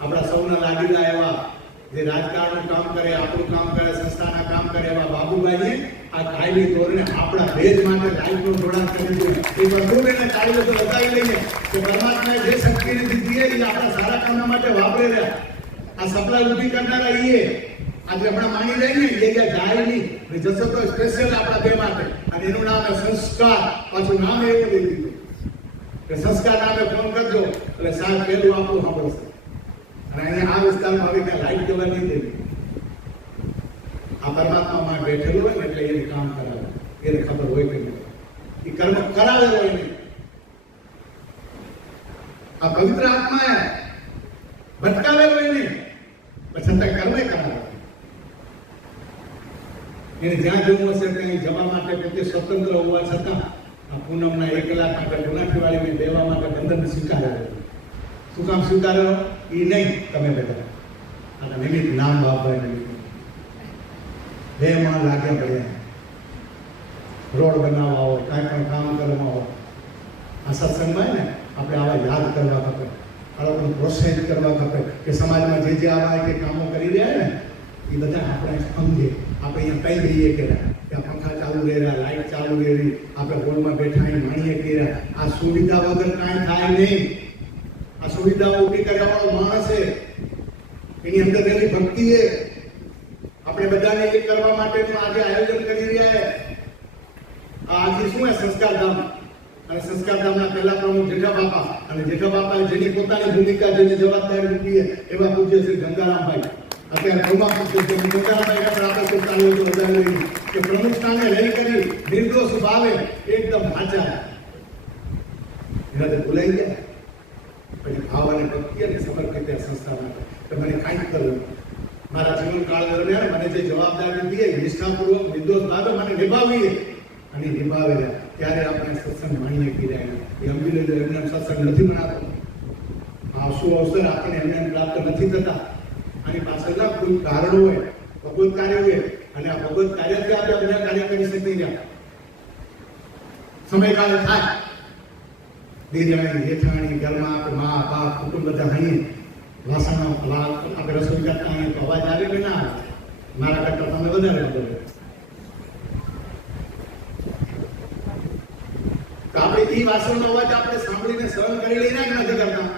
આપણા સૌના લાગીલા એવા જે રાજકારણનું કામ કરે, આપણું કામ કરે, સંસ્થાના કામ કરે એવા બાબુભાઈએ આ કાયમી ધોરણે આપણા દેશ માટે લાઈટનું જોડાણ કરી દીધું. એ બધું એને તાળીઓ તો બતાવી લઈએ કે પરમાત્માએ જે શક્તિને દીધી એ આપણા સારા કામના માટે વાપરી રહ્યા. આ સપ્લાય ઊભી કરનારા એ આજે હમણાં માની લઈને એ જાય નહીં, જશે તો સ્પેશિયલ આપણા બે માટે. અને એનું નામ સંસ્કાર. પાછું નામ એવું દઈ દીધું કે સંસ્કાર નામે ફોન કરજો એટલે સાહેબ પહેલું આપણું સાંભળશે. અને અહીંયા આ વિસ્તારમાં આવી ત્યાં લાઈટ જવા નહીં દેવી. આ પરમાત્મામાં બેઠેલું હોય ને એટલે એને કામ કરાવે, એને ખબર હોય કે નહીં, એ કર્મ કરાવે હોય નહીં. આ પવિત્ર આત્માએ ભટકાવેલો હોય નહીં, છતાં કર્મે કરાવે. એને જ્યાં જવું હશે ત્યાં જવા માટે પોતે સ્વતંત્ર હોવા છતાં આ પૂનમના 1 કલાક માટે ગુનાખીવાળીને દેવા માટે બંધન સ્વીકારેલો. શું કામ સ્વીકારેલો? એ નહીં, તમે બધા આના નિમિત્ત નામ બાપાએ નિમિત્ત 2 માણ લાગ્યા પડ્યા. રોડ બનાવવા હોય, કાંઈ પણ કામ કરવા હોય, આ સત્સંગમાં ને આપણે આવા યાદ કરવા ખપે, આ લોકોને પ્રોત્સાહિત કરવા ખપે કે સમાજમાં જે આવા કે કામો કરી રહ્યા ને એ બધા આપણે સમજે. આપણે અહીંયા કઈ રહીએ કે આ પંખા ચાલુ રહ્યા, લાઈટ ચાલુ રહી, આપણે હોલમાં બેઠા માણીએ કર્યા. આ સુવિધા વગર કાંઈ થાય નહીં. આ સુવિધાઓ ઊભી કર્યા વાળો માણસ છે, એની અંદર રહેલી ભક્તિ છે. આપણે બધાને એક કરવા માટેનું આજે આયોજન કરી રહ્યા છે. આ આખી શું સંસ્કાર ધામ. અને સંસ્કાર ધામના પહેલા પ્રમુખ જેઠા બાપા, અને જેઠા બાપાએ જેની પોતાની ભૂમિકા, જેની જવાબદારી મૂકી એવા પૂજ્ય શ્રી ગંગારામભાઈ. અત્યારે ગંગારામભાઈ આપણે તાલીઓ વધારી કે પ્રમુખ સ્થાને રહી કરી નિર્દોષ ભાવે એકદમ સાચા એના ભૂલાઈ ગયા. પછી ભાવ અને ભક્તિ અને સમર્પિત સંસ્થા માટે કે મને કાંઈ કરવું. મારા જીવનકાળ દરમિયાન મને જે જવાબદારી દીધી નિષ્ઠાપૂર્વક નિર્દોષ ભાવે મને નિભાવીએ અને નિભાવેલા. ત્યારે આપણે સત્સંગ માણીએ કર્યા. એ અંબી લીધે એમને સત્સંગ નથી મનાતો. આ શું અવસર આપણને એમને પ્રાપ્ત નથી થતા. આની પાછળના કોઈ કારણો હોય, ભગવત કાર્ય હોય, અને આ ભગવત કાર્યથી આપણે બધા કાર્ય કરી શકીએ છીએ. સમયકાળે થાય દેરાણી જેઠાણી ઘરમાં આપણે મા બાપ કુટુંબ બધા હણીએ, વાસણ આપણે રસોઈ કરતા હોય તો અવાજ આવે કે ના આવે? મારા કરતા તમને વધારે ખબર હોય. તો આપણે એ વાસણનો અવાજ આપણે સાંભળીને સહન કરી લઈને જ નથી કરતા.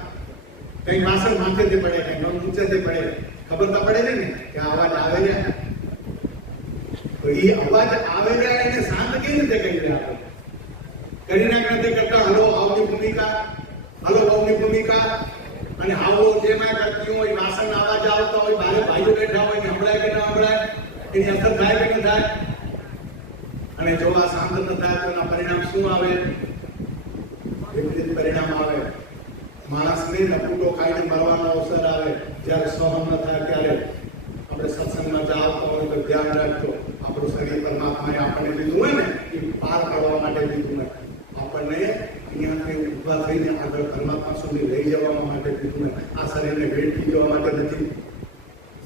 કઈ વાસણ માથેથી પડે, કઈ ઊંચેથી પડે, ખબર તો પડે ને કે આ અવાજ આવે ને. તો એ અવાજ આવે એને શાંત કેવી રીતે કરી રહ્યા કરી નાખ નથી કરતા. હલો આવની ભૂમિકા, હલો આવની ભૂમિકા અને આવો જેમાં કરતી હોય, વાસણ અવાજ આવતા હોય, બારે ભાઈઓ બેઠા હોય ને સંભળાય કે ના સંભળાય, એની અસર થાય કે ન થાય? અને જો આ શાંત ન થાય તો એના પરિણામ શું આવે? વિપરીત પરિણામ આવે. માણસને નપુટો ખાઈને મરવાનો અવસર આવે. જ્યારે સહન ન થાય ત્યારે આપણે સત્સંગમાં આવતા હોય તો ધ્યાન રાખજો. આપણું શરીર પરમાત્માએ આપણને દીધું હોય ને એ પાર પાડવા માટે દીધું નથી. આપણને અહીંયાથી ઉભા થઈને આગળ પરમાત્મા સુધી લઈ જવા માટે દીધું નથી. આ શરીરને વેઠી જવા માટે નથી,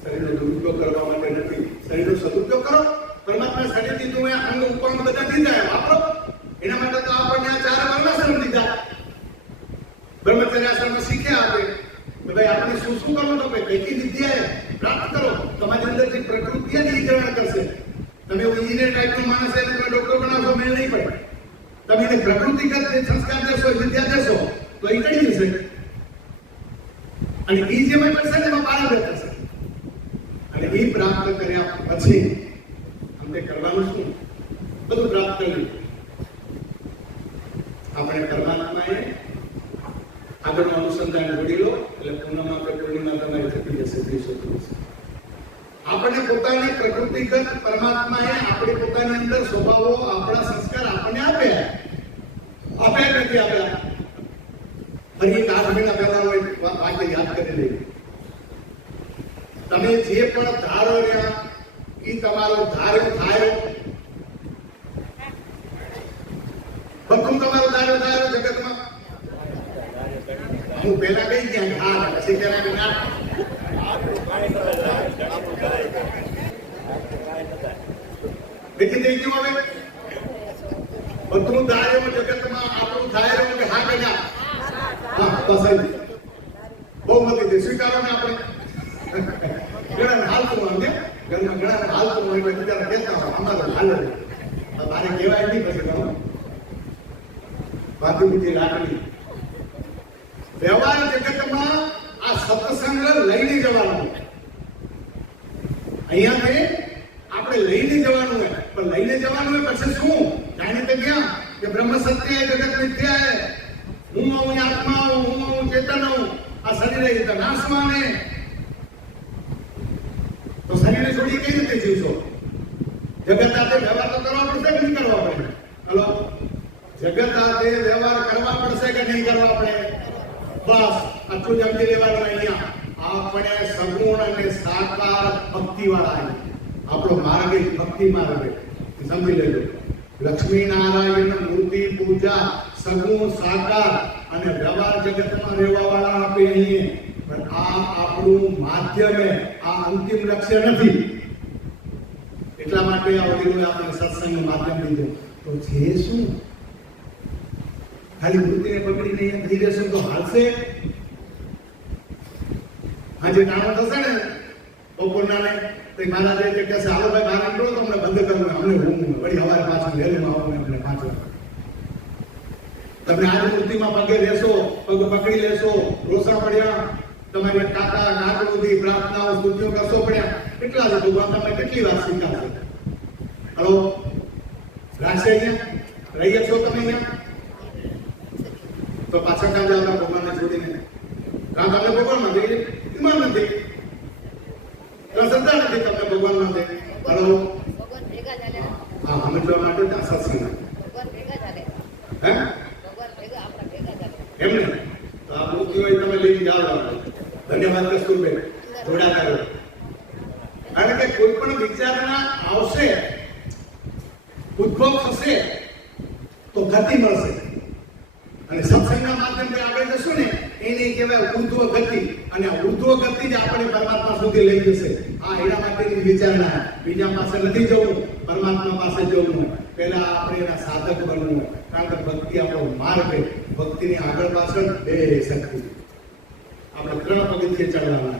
શરીરનો દુરુપયોગ કરવા માટે નથી. શરીરનો સદુપયોગ કરો. પરમાત્માએ શરીર દીધું હોય, અંગ ઉપકરણ બધા દીધા વાપરો. એના માટે તો આપણને આ 4 વર્ણાશ્રમ દીધા. બ્રહ્મચર્ય આશ્રમમાં શીખ્યા આપે કે ભાઈ આપણે શું શું કરવું તો કઈ કઈ વિદ્યા પ્રાપ્ત કરો. તમારી અંદર જે પ્રકૃતિ નિગ્રહણ કરશે. તમે એન્જિનિયર ટાઈપનો માણસ છે, તમે ડોક્ટર બનાવશો, મેળ નહીં પડે. તમે એને પ્રકૃતિગત જે સંસ્કાર દેશો, વિદ્યા દેશો તો એ કઈ જશે. અને એ જેમાં પડશે ને એમાં પારંગત થશે. અને એ પ્રાપ્ત કર્યા પછી અમને કરવાનું શું? બધું પ્રાપ્ત કર્યું. આપણે પરમાત્માએ આગળનું અનુસંધાન જોડી લો એટલે પૂનમમાં પૂર્ણિમા તમારી થતી જશે. 20 આપણને પોતાની પ્રકૃતિગત પરમાત્માએ આપણી પોતાની અંદર સ્વભાવો, આપણા સંસ્કાર આપણને આપ્યા નથી આપ્યા. ફરી એક 8 મહિના પહેલા વાક્ય યાદ કરી લઈએ. તમે જે પણ ધારો રહ્યા એ તમારું ધાર્યું થાય. બધું તમારું ધાર્યું થાય જગતમાં. હું પહેલા કઈ ગયા હા પછી તેના વિના બીજી થઈ ગયું. હવે બધું ધાર્યું જગતમાં આપણું થાય કે હા કે ના? હા, પસંદ બહુ બધી સ્વીકારો ને આપણે. ઘણા હાલતું અમને ઘરમાં ઘણા હાલતું હોય બીજા કહેતા હોય અમારું હાલ મારે કહેવાય નહીં પછી ઘણું બાકી બીજી લાકડી. વ્યવહાર જગતમાં આ સત્સંગ લઈને જવાનું. અહીંયાથી આપણે લઈને જવાનું હોય, પણ લઈને જવાનું હોય પછી શું જાણી તો ગયા કે બ્રહ્મ સત્ય જગત મિથ્યા હે, હું આત્મા હું ચેતન હું, આ શરીર તો નાશમાં ને. તો શરીરને છોડી કઈ રીતે જીવશો? જગત સાથે વ્યવહાર તો કરવા પડશે કે નહીં કરવા પડે? હલો, જગત સાથે વ્યવહાર કરવા પડશે કે નહીં કરવા પડે? બસ આટલું જ સમજી લેવાનું. અહીંયા આપણે સગુણ અને સાકાર ભક્તિ વાળા, આપણો માર્ગ ભક્તિ માર્ગ સમજી લેજો. લક્ષ્મી નારાયણ મૂર્તિ પૂજા સગુણ સાકાર અને વ્યવહાર જગતમાં રહેવા વાળા આપણે અહીંયા. પણ આ આપણું માધ્યમ, આ અંતિમ લક્ષ્ય નથી. એટલા માટે આ વડીલોએ આપણે સત્સંગનું માધ્યમ લીધું. તો છે શું? ખાલી મૂર્તિને પકડીને એમ થઈ જશે તો હાલશે? આજે ટાણો થશે ને બપોરના ને તો મહારાજે કે કહેશે હાલો ભાઈ બહાર નીકળો તો અમને બંધ કરવું, અમને ઊંઘ વળી હવારે પાછું વહેલું આવવાનું અમને 5 વાગે. તમે આજે મૂર્તિમાં પગે લેશો, પગ પકડી લેશો, રોસા પડ્યા, તમારી કાકા નાગરુદી પ્રાર્થનાઓ સ્તુતિઓ કરશો પડ્યા, કેટલા છે ભગવાન તમને કેટલી વાર સ્વીકારશે? હલો, રાખશે અહીંયા? રહીએ છો તમે અહીંયા? તો પાછા કામ જાવ ભગવાનને છોડીને. કામ તમને ભગવાન નથી, ઈમાન નથી, શ્રદ્ધા નથી તમને ભગવાન નથી. હલો, હા, સમજવા માટે ત્યાં સત્સંગ હે એમ ને. તો આ મૂર્તિઓ તમે લઈને જાઓ. ધન્યવાદ કસ્તુરબેન, જોડા કરો. કારણ કે કોઈ પણ વિચારણા આવશે, ઉદ્ભવ થશે તો ગતિ મળશે. અને સત્સંગના માધ્યમથી આપણે જશું ને એને કહેવાય ઉર્ધ્વ ગતિ. અને ઉર્ધ્વ ગતિ જ આપણે પરમાત્મા સુધી લઈ જશે. આ એના માટેની વિચારણા. બીજા પાસે નથી જવું, પરમાત્મા પાસે જવું. પહેલા આપણે એના સાધક બનવું. કારણ કે ભક્તિ આપણો માર્ગ છે. ભક્તિની આગળ પાછળ બે શક્તિ. આપણે 3 પગથિયે ચડવાના.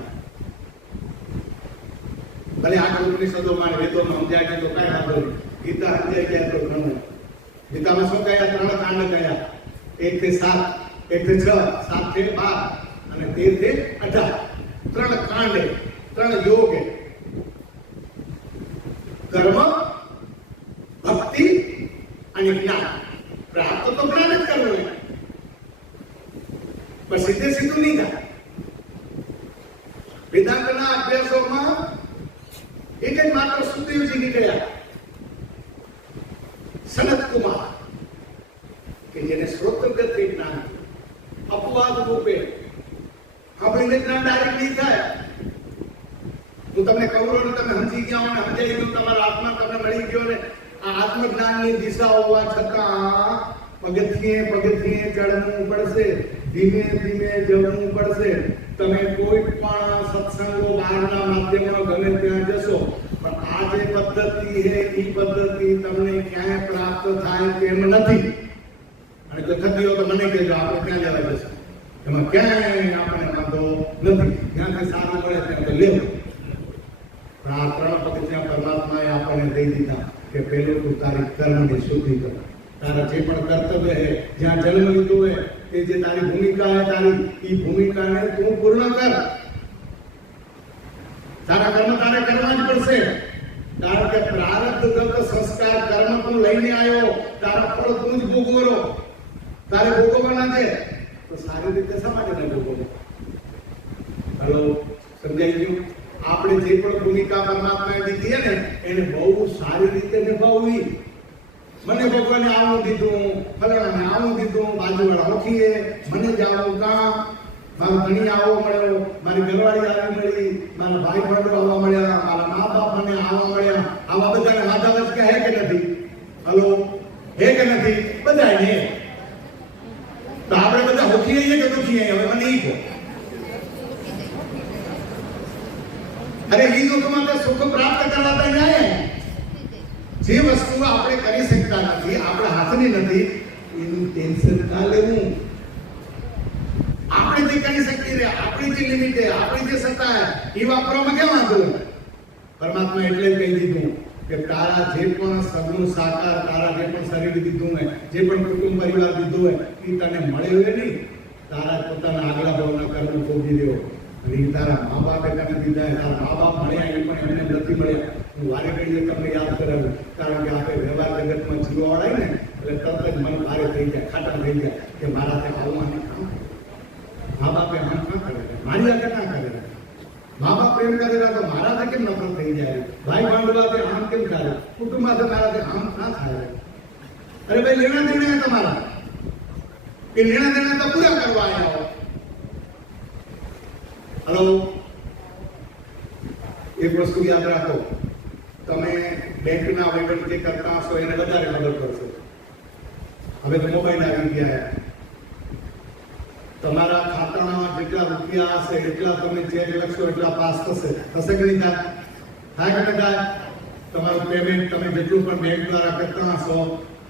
ભલે આગળ ઉપનિષદોમાં વેદોમાં સમજાય તો કાંઈ વાંધો નહીં. ગીતા સમજાય ગયા તો ઘણું. ગીતામાં શું કયા? 3 કાંડ કયા? 1 થી 7, 1 થી 6, 7 થી 12 અને 13 થી 18. 3 કાંડ, 3 યોગ. કર્મ, ભક્તિ અને જ્ઞાન. પ્રાપ્ત તો જ્ઞાન જ કરવું હોય, પણ સીધે સીધું નહીં થાય. વેદાંતના અભ્યાસોમાં એક જ માત્ર સુખદેવજી નીકળ્યા, સનત કુમાર, કે જેને શ્રોતગતિ જ્ઞાન અપવાદ રૂપે આપણને જ્ઞાન ડાયરેક્ટ નહીં થાય. હું તમને કહું ને તમે સમજી ગયા હો ને સમજાઈ ગયું, તમારા આત્મા તમને મળી ગયો ને આ આત્મજ્ઞાનની દિશા હોવા છતાં પગથિયે પગથિયે ચડવું પડશે, ધીમે ધીમે જવું પડશે. તમે કોઈ પણ સત્સંગો બહારના માધ્યમો ગમે ત્યાં જશો, પણ આ જે પદ્ધતિ છે એ પદ્ધતિ તમને ક્યાંય પ્રાપ્ત થાય તેમ નથી. અને જો થતી હોય તો મને કહેજો, આપણે ક્યાં લેવા જશું? એમાં ક્યાંય આપણને વાંધો નથી. જ્યાંથી સારું મળે ત્યાં તો લેવું. પણ આ 3 પગથિયાં પરમાત્માએ આપણને દઈ દીધા કે પહેલું તું તારી કર્મની શુદ્ધિ કર. તારા જે પણ કર્તવ્ય છે, જ્યાં જન્મ લીધો હોય, એ જે તારી ભૂમિકા છે, તારી એ ભૂમિકાને તું પૂર્ણ કર. તારા કર્મ તારે કરવા જ પડશે. કારણ કે પ્રારબ્ધગત સંસ્કાર કર્મ તું લઈને આવ્યો, તારા ફળ તું જ ભોગવરો. તારે ભોગવવાના છે તો સારી રીતે શા માટે ન ભોગવો? હલો, સમજાઈ ગયું? આપણે જે પણ ભૂમિકા પરમાત્માએ દીધી છે ને એને બહુ સારી રીતે નિભાવવી. મને ભગવાને આવું દીધું, ફલાણાને આવું દીધું, બાજુવાળા ઓળખીએ, મને જ આવું કામ, મારો ધણી આવવા મળ્યો, મારી ઘરવાળી આવી મળી, મારા ભાઈ ભાડો આવવા મળ્યા, મારા મા બાપ મને આવવા મળ્યા. આવા બધાને વાંધા વચકા હે કે નથી? હલો, હે કે નથી? બધા હે. તો આપણે બધા હોખી આવીએ કે દુખી આવીએ? હવે મને ઈ કહો. અરે ઈ દુઃખમાં તો સુખ પ્રાપ્ત કરવા તો ન્યાય. જે વસ્તુ આપણે કરી શકતા નથી, આપણા હાથની નથી, એનું ટેન્શન ના લેવું. આપણે જે કરી શકીએ રે, આપણી જે લિમિટ છે, આપણી જે સત્તા એ વાપરવામાં કેમ વાંધો? પરમાત્મા એટલે જ કહી દીધું કે તારા જે પણ સગુણ સાકાર, તારા જે પણ શરીર દીધું હોય, જે પણ કુટુંબ પરિવાર દીધું હોય, એ તને મળ્યો હોય નહીં, તારા પોતાના આગલા ભાવના કર્મ ભોગવી દેવો. અને એ તારા મા બાપે તને દીધા, તારા મા બાપ મળ્યા એ પણ એમને નથી મળ્યા. હું વારે ઘડીએ તમને યાદ કરાવું, કારણ કે આપણે વ્યવહાર જગતમાં જીવવાળા ને એટલે તરત જ મન ભારે થઈ જાય, ખાટા થઈ જાય કે મારાથી આવવાની કામ. મા બાપે આમ ના કરે, મારી આગળ ના કરે. મા બાપ પ્રેમ કરેલા તો મારાથી કેમ નફરત થઈ જાય? ભાઈ ભાંડવાથી આમ કેમ થાય? કુટુંબમાંથી મારાથી આમ ના થાય? અરે ભાઈ, લેણા દેણા તમારા એ લેણા દેણા તો પૂરા કરવા આવ્યા હો. હલો, એક વસ્તુ યાદ રાખો, તમે બેંકના વહીવટ જે કરતા હશો એને વધારે ખબર પડશે. હવે તો મોબાઈલ આવી ગયા, તમારા ખાતામાં જેટલા રૂપિયા હશે એટલા તમે ચેક લખશો એટલા પાસ થશે. થશે કે નહીં થાય? થાય કે નહીં થાય? તમારું પેમેન્ટ તમે જેટલું પણ બેંક દ્વારા કરતા હશો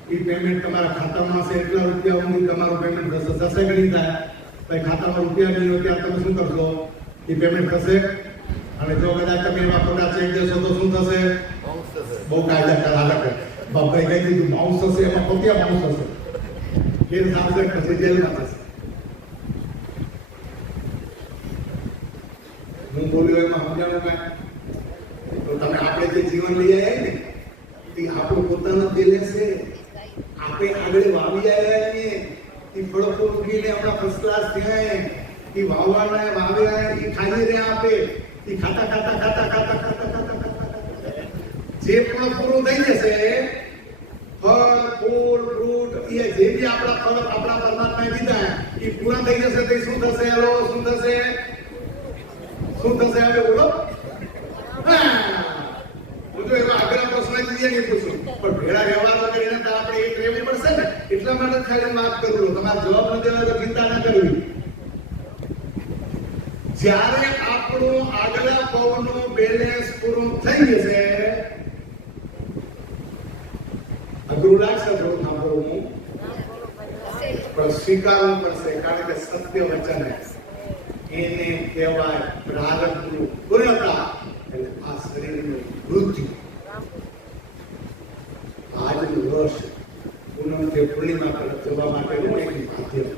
એ પેમેન્ટ તમારા ખાતામાં હશે એટલા રૂપિયા સુધી તમારું પેમેન્ટ થશે. થશે કે નહીં થાય? ભાઈ, ખાતામાં રૂપિયા નહીં હોય ત્યારે તમે શું કરશો? એ પેમેન્ટ થશે. અને જો કદાચ તમે એવા ખોટા ચેક દેશો તો શું થશે? બહુ કાયદાકાર હાલત. બાપભાઈ કહી દીધું બાઉન્સ થશે, એમાં ખોટિયા બાઉન્સ થશે. કેસ આવશે, પછી જેલમાં થશે. હું બોલ્યો એમાં સમજાણું કાંઈ? તો તમે આપણે જે જીવન લઈ આવ્યા ને એ આપણું પોતાનું બેલેન્સ છે. આપણે આગળ વાવી આવ્યા છીએ, એ ફળો ઉગીને આપણા ફર્સ્ટ ક્લાસ થયા, એ વાવવાના વાવ્યા, એ ખાઈ રહ્યા આપે, એ ખાતા ખાતા ખાતા ખાતા ખાતા ખાતા જે પણ પૂરું થઈ જશે, ફળ ફૂલ ફ્રૂટ એ જે બી આપણા ફળ આપણા પરમાત્માએ દીધા એ પૂરા થઈ જશે તો શું થશે? હેલો, શું થશે? શું થશે? હવે બોલો. હું તો એવા આગળ પ્રશ્ન નહીં પૂછું, પણ ભેળા વ્યવહારો કરીને તો આપણે એક રહેવું પડશે ને. એટલા માટે ખાલી વાત કરું, તમારે જવાબ ન દેવા તો ચિંતા ના કરવી. જ્યારે આપણું આગલા પગનું બેલેન્સ પૂરું થઈ જશે, અઘરું લાગશે થોડું સાંભળવું, પણ સ્વીકારવું પડશે, કારણ કે સત્ય વચન એને કહેવાય પ્રારબ્ધનું પૂર્ણતા. એટલે આ શરીરનું મૃત્યુ. આજનું વર્ષ પૂનમ કે પૂર્ણિમા તરફ જવા માટેનું એક માધ્યમ.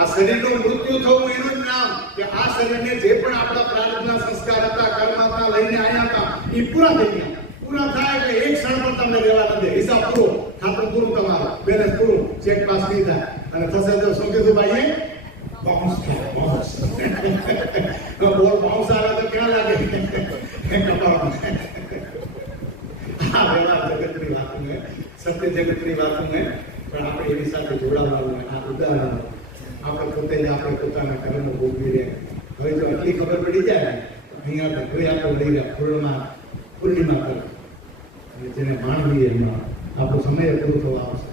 આ શરીરનું મૃત્યુ થવું એનું જ નામ કે આ શરીરને જે પણ આપણા પ્રારબ્ધના સંસ્કાર હતા, કર્મ હતા, લઈને આવ્યા હતા એ પૂરા થઈ ગયા. પૂરા થાય એટલે એક ક્ષણ પણ તમને રહેવા ન દે. હિસાબ પૂરો, ખાતું પૂરું, તમારું બેલેન્સ પૂરું, ચેક પાસ નહીં થાય. અને થશે તો શું કીધું ભાઈએ? બાઉન્સ થાય, બાઉન્સ. બોલ બાઉન્સ આવે તો ક્યાં લાગે? કપાળમાં. આ વ્યવહાર જગતની વાતો ને, સત્ય જગતની વાતો ને, પણ આપણે એની સાથે જોડાવાનું. આ ઉદાહરણ આપણે પોતે જ આપણે પોતાના કર્મ ભોગવી રહ્યા. હવે જો આટલી ખબર પડી જાય ને, અહીંયા હવે આપણે વળી રહ્યા પૂર્ણિમા કરે, અને જેને માનવીએ એમાં આપણો સમય પૂરો થવા આવશે.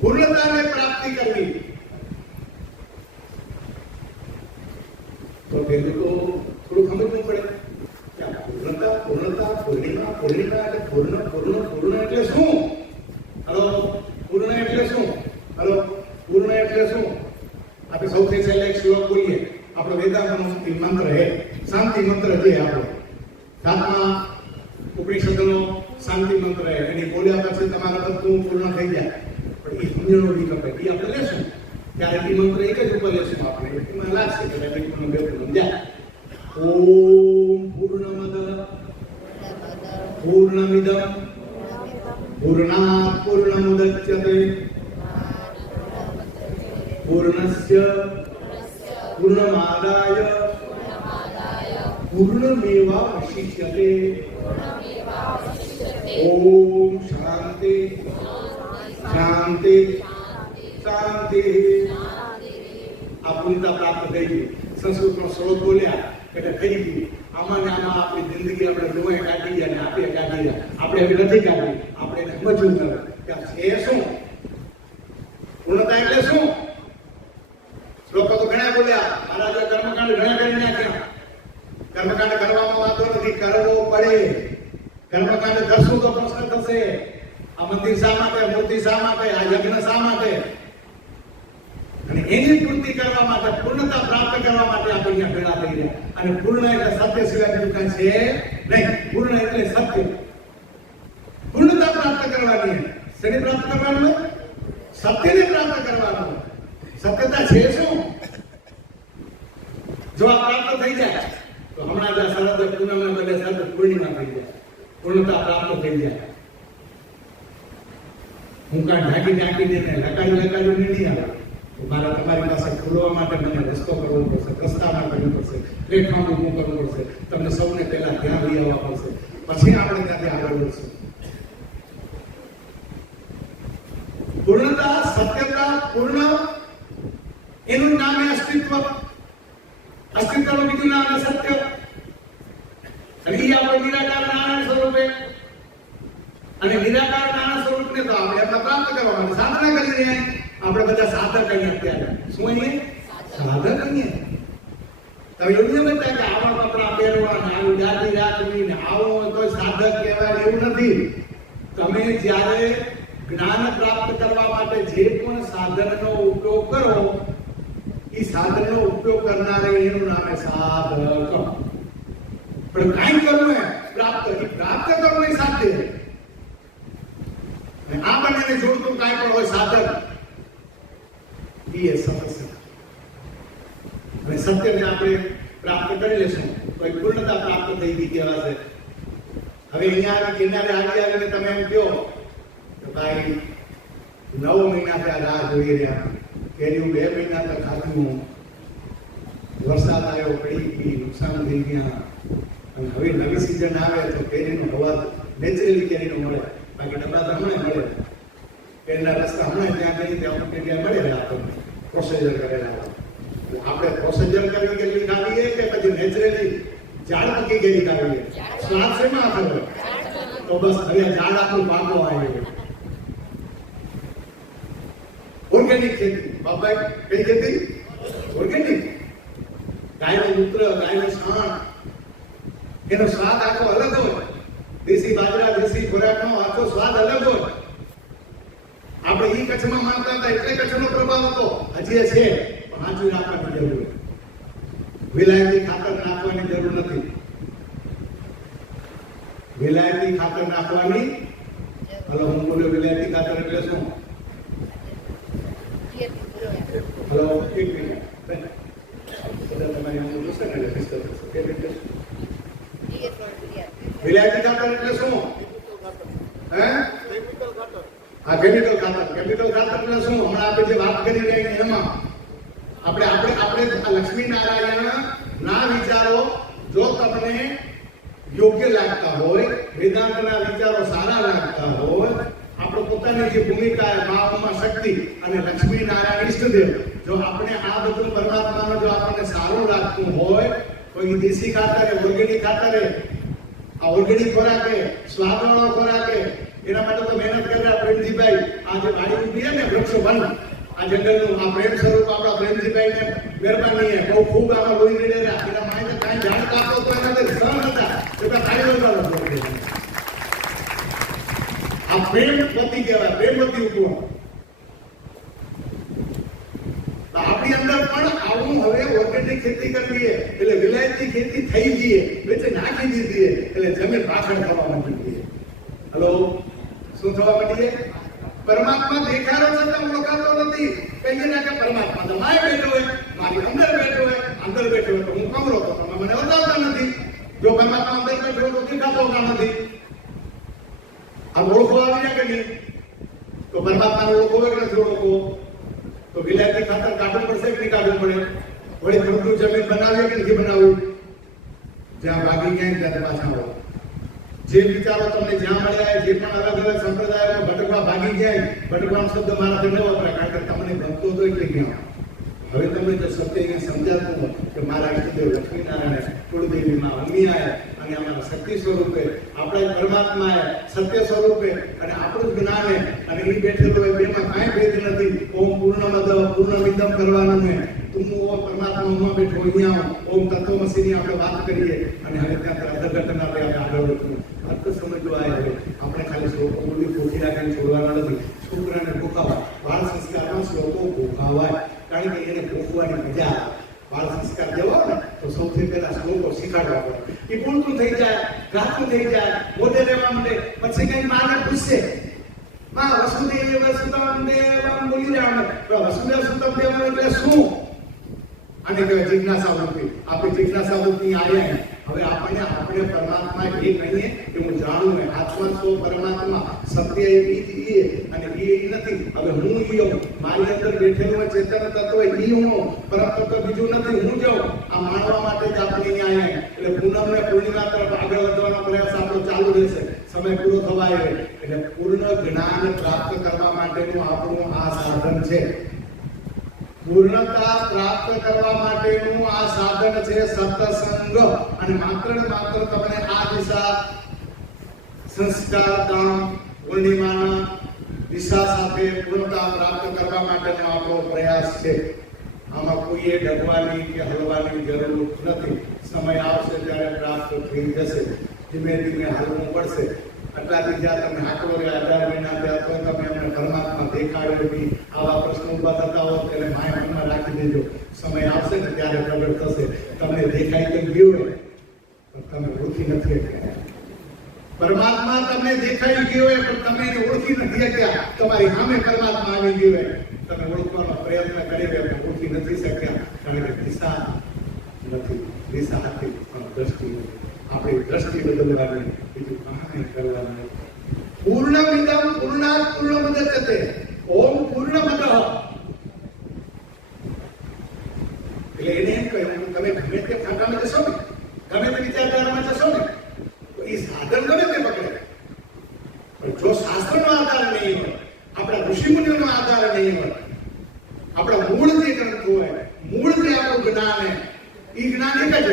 પૂર્ણતાને પ્રાપ્તિ કરવી તો પેલું તો થોડું સમજવું પડે કે પૂર્ણતા, પૂર્ણતા, પૂર્ણિમા, પૂર્ણિમા એટલે પૂર્ણ, પૂર્ણ, પૂર્ણ એટલે શું? હલો, પૂર્ણ એટલે શું? હલો, પૂર્ણ એટલે શું? આપણે સૌથી છેલ્લે એક શ્લોક બોલીએ. આપણો વેદાંતનો મંત્ર હે, શાંતિ મંત્ર છે આપણો. 7મા ઉપનિષદનો શાંતિ મંત્ર હે. એની બોલ્યા પછી તમારા બધું પૂર્ણ થઈ જાય. પણ એ સમજણો બી કપે, એ આપણે લેશું ત્યારે એ મંત્ર એક જ ઉપર લેશું. આપણે એમાં લાગશે કે બે પૂર્ણ જાય. ઓમ પૂર્ણમદ પૂર્ણમિદં પૂર્ણાત પૂર્ણમુદચ્યતે પૂર્ણસ્ય પૂર્ણમાદાય પૂર્ણમેવાવશિષ્યતે. ઓમ શાંતિ શાંતિ શાંતિ. આ પૂર્ણતા પ્રાપ્ત થઈ ગઈ. સંસ્કૃતનો શ્લોક બોલ્યા એટલે થઈ ગયું. આમાં ને આમાં આપણી જિંદગી આપણે ડોએ કાઢી ગયા ને આપે કાઢી ગયા. આપણે હવે નથી કાઢી. આપણે એને સમજવું પડે કે એ શું પૂર્ણતા એટલે શું. શ્લોકો તો ઘણા બોલ્યા. મહારાજે કર્મકાંડ ઘણા કરી નાખ્યા. કર્મકાંડ કરવામાં વાંધો નથી, કરવો પડે. કર્મકાંડ કરશું તો પ્રશ્ન થશે. આ મંદિર શા માટે, મૂર્તિ શા માટે, આ યજ્ઞ શા માટે? અને એની પૂર્તિ કરવા માટે, પૂર્ણતા પ્રાપ્ત કરવા માટે આપણે અહીંયા ભેળા થઈ રહ્યા. અને પૂર્ણ એટલે સત્ય સિવાય બીજું કાંઈ છે નહીં. પૂર્ણ એટલે સત્ય. પૂર્ણતા પ્રાપ્ત કરવાની. શેને પ્રાપ્ત કરવાનું? સત્યને પ્રાપ્ત કરવાનું. સત્યતા છે શું? જો આ પ્રાપ્ત થઈ જાય તો હમણાં જ શરદ પૂનમના બદલે શરદ પૂર્ણિમા થઈ જાય. પૂર્ણતા પ્રાપ્ત થઈ જાય. હું કાંઈ ઢાંકી દઈને લકાડી નહીં આવે. મારા તમારી પાસે ખોલવા માટે મને રસ્તો કરવો પડશે, રસ્તામાં કરવું પડશે, પ્લેટફોર્મ ઊભું કરવું પડશે. તમને સૌને પહેલા ધ્યાન લઈ આવવા પડશે, પછી આપણે ત્યાંથી આગળ વધશું. પૂર્ણતા, સત્યતા, પૂર્ણ એનું નામ અસ્તિત્વ. અસ્તિત્વનું બીજું નામ સત્ય. અને એ આપણો નિરાકાર નારાયણ સ્વરૂપે. અને નિરાકાર નારાયણ સ્વરૂપને તો આપણે પ્રાપ્ત કરવા માટે સાધના કરી રહ્યા. આપણે બધા સાધક અહીંયા અત્યારે શું અહીંયા સાધક અહીંયા. તમે એવું નહીં બતા કે આવા કપડા પહેરવા ને આવી દાદી રાખવી ને આવો તો સાધક કહેવાય એવું નથી. તમે જ્યારે જ્ઞાન પ્રાપ્ત કરવા માટે જે પણ સાધનનો ઉપયોગ કરો એ સાધનનો ઉપયોગ કરનારે એનું નામ સાધક. પણ કાંઈ કરવું એ પ્રાપ્ત કરવું એ સાધ્ય. આ બંનેને જોડતું કાંઈ પણ હોય સાધક એ સમસ્યા. અને સત્યને આપણે પ્રાપ્ત કરી લેશું તો એક પૂર્ણતા પ્રાપ્ત થઈ ગઈ કહેવાશે. હવે અહીંયા કિનારે આવીને તમે એમ કહો કે ભાઈ 9 મહિનાથી આ રાહ જોઈ રહ્યા. કેરીઓ 2 મહિના તક ખાધું, વરસાદ આવ્યો, પડી ગઈ, નુકસાન થઈ ગયા. અને હવે નવી સિઝન આવે તો કેરીનો હવા નેચરલી કેરીનો મળે. બાકી ડબ્બા તો હમણાં મળે. કેરીના રસ્તા હમણાં ત્યાં જઈએ ત્યાં જગ્યાએ મળે આપણને પ્રોસેજર કરેલા. આપણે પ્રોસેજર કરી કેરી ખાવીએ કે પછી નેચરલી ઝાડ પકી કેરી ખાવીએ? સ્વાદ શેમાં થયો? તો બસ હવે ઝાડ આપણું પાકો આવ્યો. ઓર્ગેનિક ખેતી. બાપા કઈ ખેતી? ઓર્ગેનિક. ગાયનું મૂત્ર, ગાયનું છાણ, એનો સ્વાદ આખો અલગ હોય. દેશી બાજરા, દેશી ખોરાકનો આખો સ્વાદ અલગ હોય. આપણે ઈ કચ્છમાં માનતા હતા એટલે કચ્છનો પ્રભાવ હતો. હજી છે પણ હાજુ રાખવાની જરૂર. વિલાયતી ખાતર નાખવાની જરૂર નથી. વિલાયતી ખાતર નાખવાની. હલો, હું બોલ્યો વિલાયતી ખાતર એટલે શું? હલો, એક મિનિટ. તમારી અંદર જોશે ને ડિસ્કસ થશે. વિલાયતી ખાતર એટલે શું? હે? આ કેમિકલ ખાતર. કેમિકલ ખાતર એટલે શું? હમણાં આપણે જે વાત કરી રહ્યા એમાં આપણે લક્ષ્મી નારાયણ ના વિચારો જો તમને યોગ્ય લાગતા હોય, વેદાંતના વિચારો સારા લાગતા હોય, આપણે પોતાની જે ભૂમિકા મા શક્તિ અને લક્ષ્મી નારાયણ ઈષ્ટદેવ, જો આપણે આ બધું પરમાત્માનો જો આપણને સારું લાગતું હોય તો એ દેશી ખાતરે, ઓર્ગેનિક ખાતરે, આ ઓર્ગેનિક ખોરાકે, સ્વાદવાળો ખોરાકે, એના માટે તો મહેનત કરેલા પ્રેમજીભાઈ આ જે વાડી ઉભી છે ને વૃક્ષ વન, આ જંગલનું આ પ્રેમ સ્વરૂપ આપણા પ્રેમજીભાઈ ને મહેરબાની બહુ ખૂબ આમાં લોહી રેડેલા. એના માટે કાંઈ ઝાડ કાપો તો એના સહન હતા છતાં કાઢી લેવાનો. આ પ્રેમવતી કહેવાય, પ્રેમવતી ઉપવન. આપણી અંદર પણ આવું હવે ઓર્ગેનિક ખેતી કરવી એટલે વિલાયતી ખેતી થઈ જઈએ, વચ્ચે નાખી દીધી એટલે જમીન પાછળ થવા માંડી. હલો, શું થવા માંડીએ? પરમાત્મા દેખાડો છતાં ઓળખાતો નથી. કહીએ ના કે પરમાત્મા તો માય બેઠો હોય, મારી અંદર બેઠો હોય, અંદર બેઠો હોય તો હું કમરો તો તમે મને બતાવતા નથી. જો પરમાત્મા અંદર બેઠો હોય તો દેખાતો નથી. આ ઓળખો આવી જાય કે નહીં? તો પરમાત્માને ઓળખો હોય કે નથી ઓળખો? તો વિલાયતી ખાતર કાઢવું પડશે કે નહીં કાઢવું પડે? વળી ખડતું જમીન બનાવીએ કે નથી બનાવવું? જ્યાં ભાગી ક્યાંય ત્યારે પાછા હોય. જે વિચારો તમને જ્યાં મળ્યા જે પણ અલગ અલગ સંપ્રદાયોમાં ભટકવા ભાગી ગયા, ભટકવાનો શબ્દ મારાથી ન વપરાય, કારણ કે તમને ભક્તો તો એટલે ગયા. હવે તમને જો સત્ય અહીંયા સમજાતું હોય કે મારા ઈષ્ટદેવ લક્ષ્મીનારાયણ કુળદેવીમાં ઉમી આવ્યા અને અમારા શક્તિ સ્વરૂપે આપણા પરમાત્મા સત્ય સ્વરૂપે અને આપણું જ્ઞાન અને એ બેઠેલું હોય, બેમાં કાંઈ ભેદ નથી. ઓમ પૂર્ણમદ પૂર્ણમિદમ કરવાનું ને તું પરમાત્મા ઉમા બેઠો અહીંયા ઓમ તત્વમસીની આપણે વાત કરીએ અને હવે ત્યાં અર્ધઘટન આપણે આગળ વધવું. અર્થ સમજવો આવે. હવે આપણે ખાલી શ્લોકો બોલી ખોટી રાખીને છોડવાના નથી. છોકરાને ભૂખાવા, બાળ સંસ્કારમાં શ્લોકો ભૂખાવાય, કારણ કે એને ભૂખવાની મજા આવે. બાળ સંસ્કાર દેવો ને તો સૌથી પહેલા શ્લોકો શીખાડવા પડે. એ પૂરતું થઈ જાય, ગાતું થઈ જાય, મોઢે રહેવા માંડે, પછી કઈ માને પૂછશે, માં વસુદેવ સુતમ દેવમ બોલી રહ્યા, વસુદેવ સુતમ દેવમ એટલે શું? અને કહેવાય જિજ્ઞાસા વૃત્તિ. આપણે જિજ્ઞાસા વૃત્તિ આવ્યા. હવે આપણે પરમાત્મા એ કહીએ કે હું જાણું ને આત્મા તો પરમાત્મા સત્ય એ અને એ નથી. હવે હું ઈયો, મારી અંદર બેઠેલું હોય ચેતન તત્વ એ હું, પરમ તત્વ બીજું નથી. હું જાઉં આ માણવા માટે જ આપણે અહીંયા આવ્યા. એટલે પૂનમ ને પૂર્ણિમા તરફ આગળ વધવાનો પ્રયાસ આપણો ચાલુ રહેશે. સમય પૂરો થવા આવ્યો એટલે પૂર્ણ જ્ઞાન પ્રાપ્ત કરવા માટેનું આપણું આ સાધન છે. પૂર્ણતા પ્રાપ્ત કરવા માટેનું આ સાધન છે સત્સંગ. અને માત્ર ને માત્ર તમને આ દિશા સંસ્કાર કામ પૂર્ણિમાના દિશા સાથે પૂર્ણતા પ્રાપ્ત કરવા માટેનો આપણો પ્રયાસ છે. આમાં કોઈએ ડગવાની કે હલવાની જરૂર નથી. સમય આવશે ત્યારે પ્રાપ્ત થઈ જશે. ધીમે ધીમે હલવું પડશે. આટલાથી જ્યાં તમે હાકલો રહ્યા 18 મહિના થયા તો તમે અમને પરમાત્મા દેખાડ્યો બી. આવા પ્રશ્નો ઉભા થતા હોત એટલે માય મનમાં રાખી દેજો. સમય આવશે ને ત્યારે પ્રગટ થશે. તમને દેખાઈ તો ગયું હોય પણ તમે ઓળખી નથી શક્યા. પરમાત્મા તમને દેખાઈ ગયો હોય પણ તમે એને ઓળખી નથી શક્યા. તમારી સામે પરમાત્મા આવી ગયો હોય, તમે ઓળખવાનો પ્રયત્ન કરી રહ્યા પણ ઓળખી નથી શક્યા, કારણ કે દિશા નથી. દિશા હતી પણ દ્રષ્ટિ નથી. આપણી દ્રષ્ટિ બદલવાની, બીજું કાંઈ કરવાનું. પૂર્ણમિદમ પૂર્ણાત પૂર્ણમુદચ્યતે. ઓમ પૂર્ણમદ એટલે એને એમ કહ્યું તમે ગમે તે ફાંકામાં જશો ને, ગમે તે વિચારધારામાં જશો ને તો એ સાધન ગમે તે પકડે, પણ જો શાસ્ત્રનો આધાર નહીં હોય, આપણા ઋષિમુનિઓનો આધાર નહીં હોય, આપણા મૂળ જે ગ્રંથો હોય, મૂળ જે આપણું જ્ઞાન હે, એ જ્ઞાન એક જ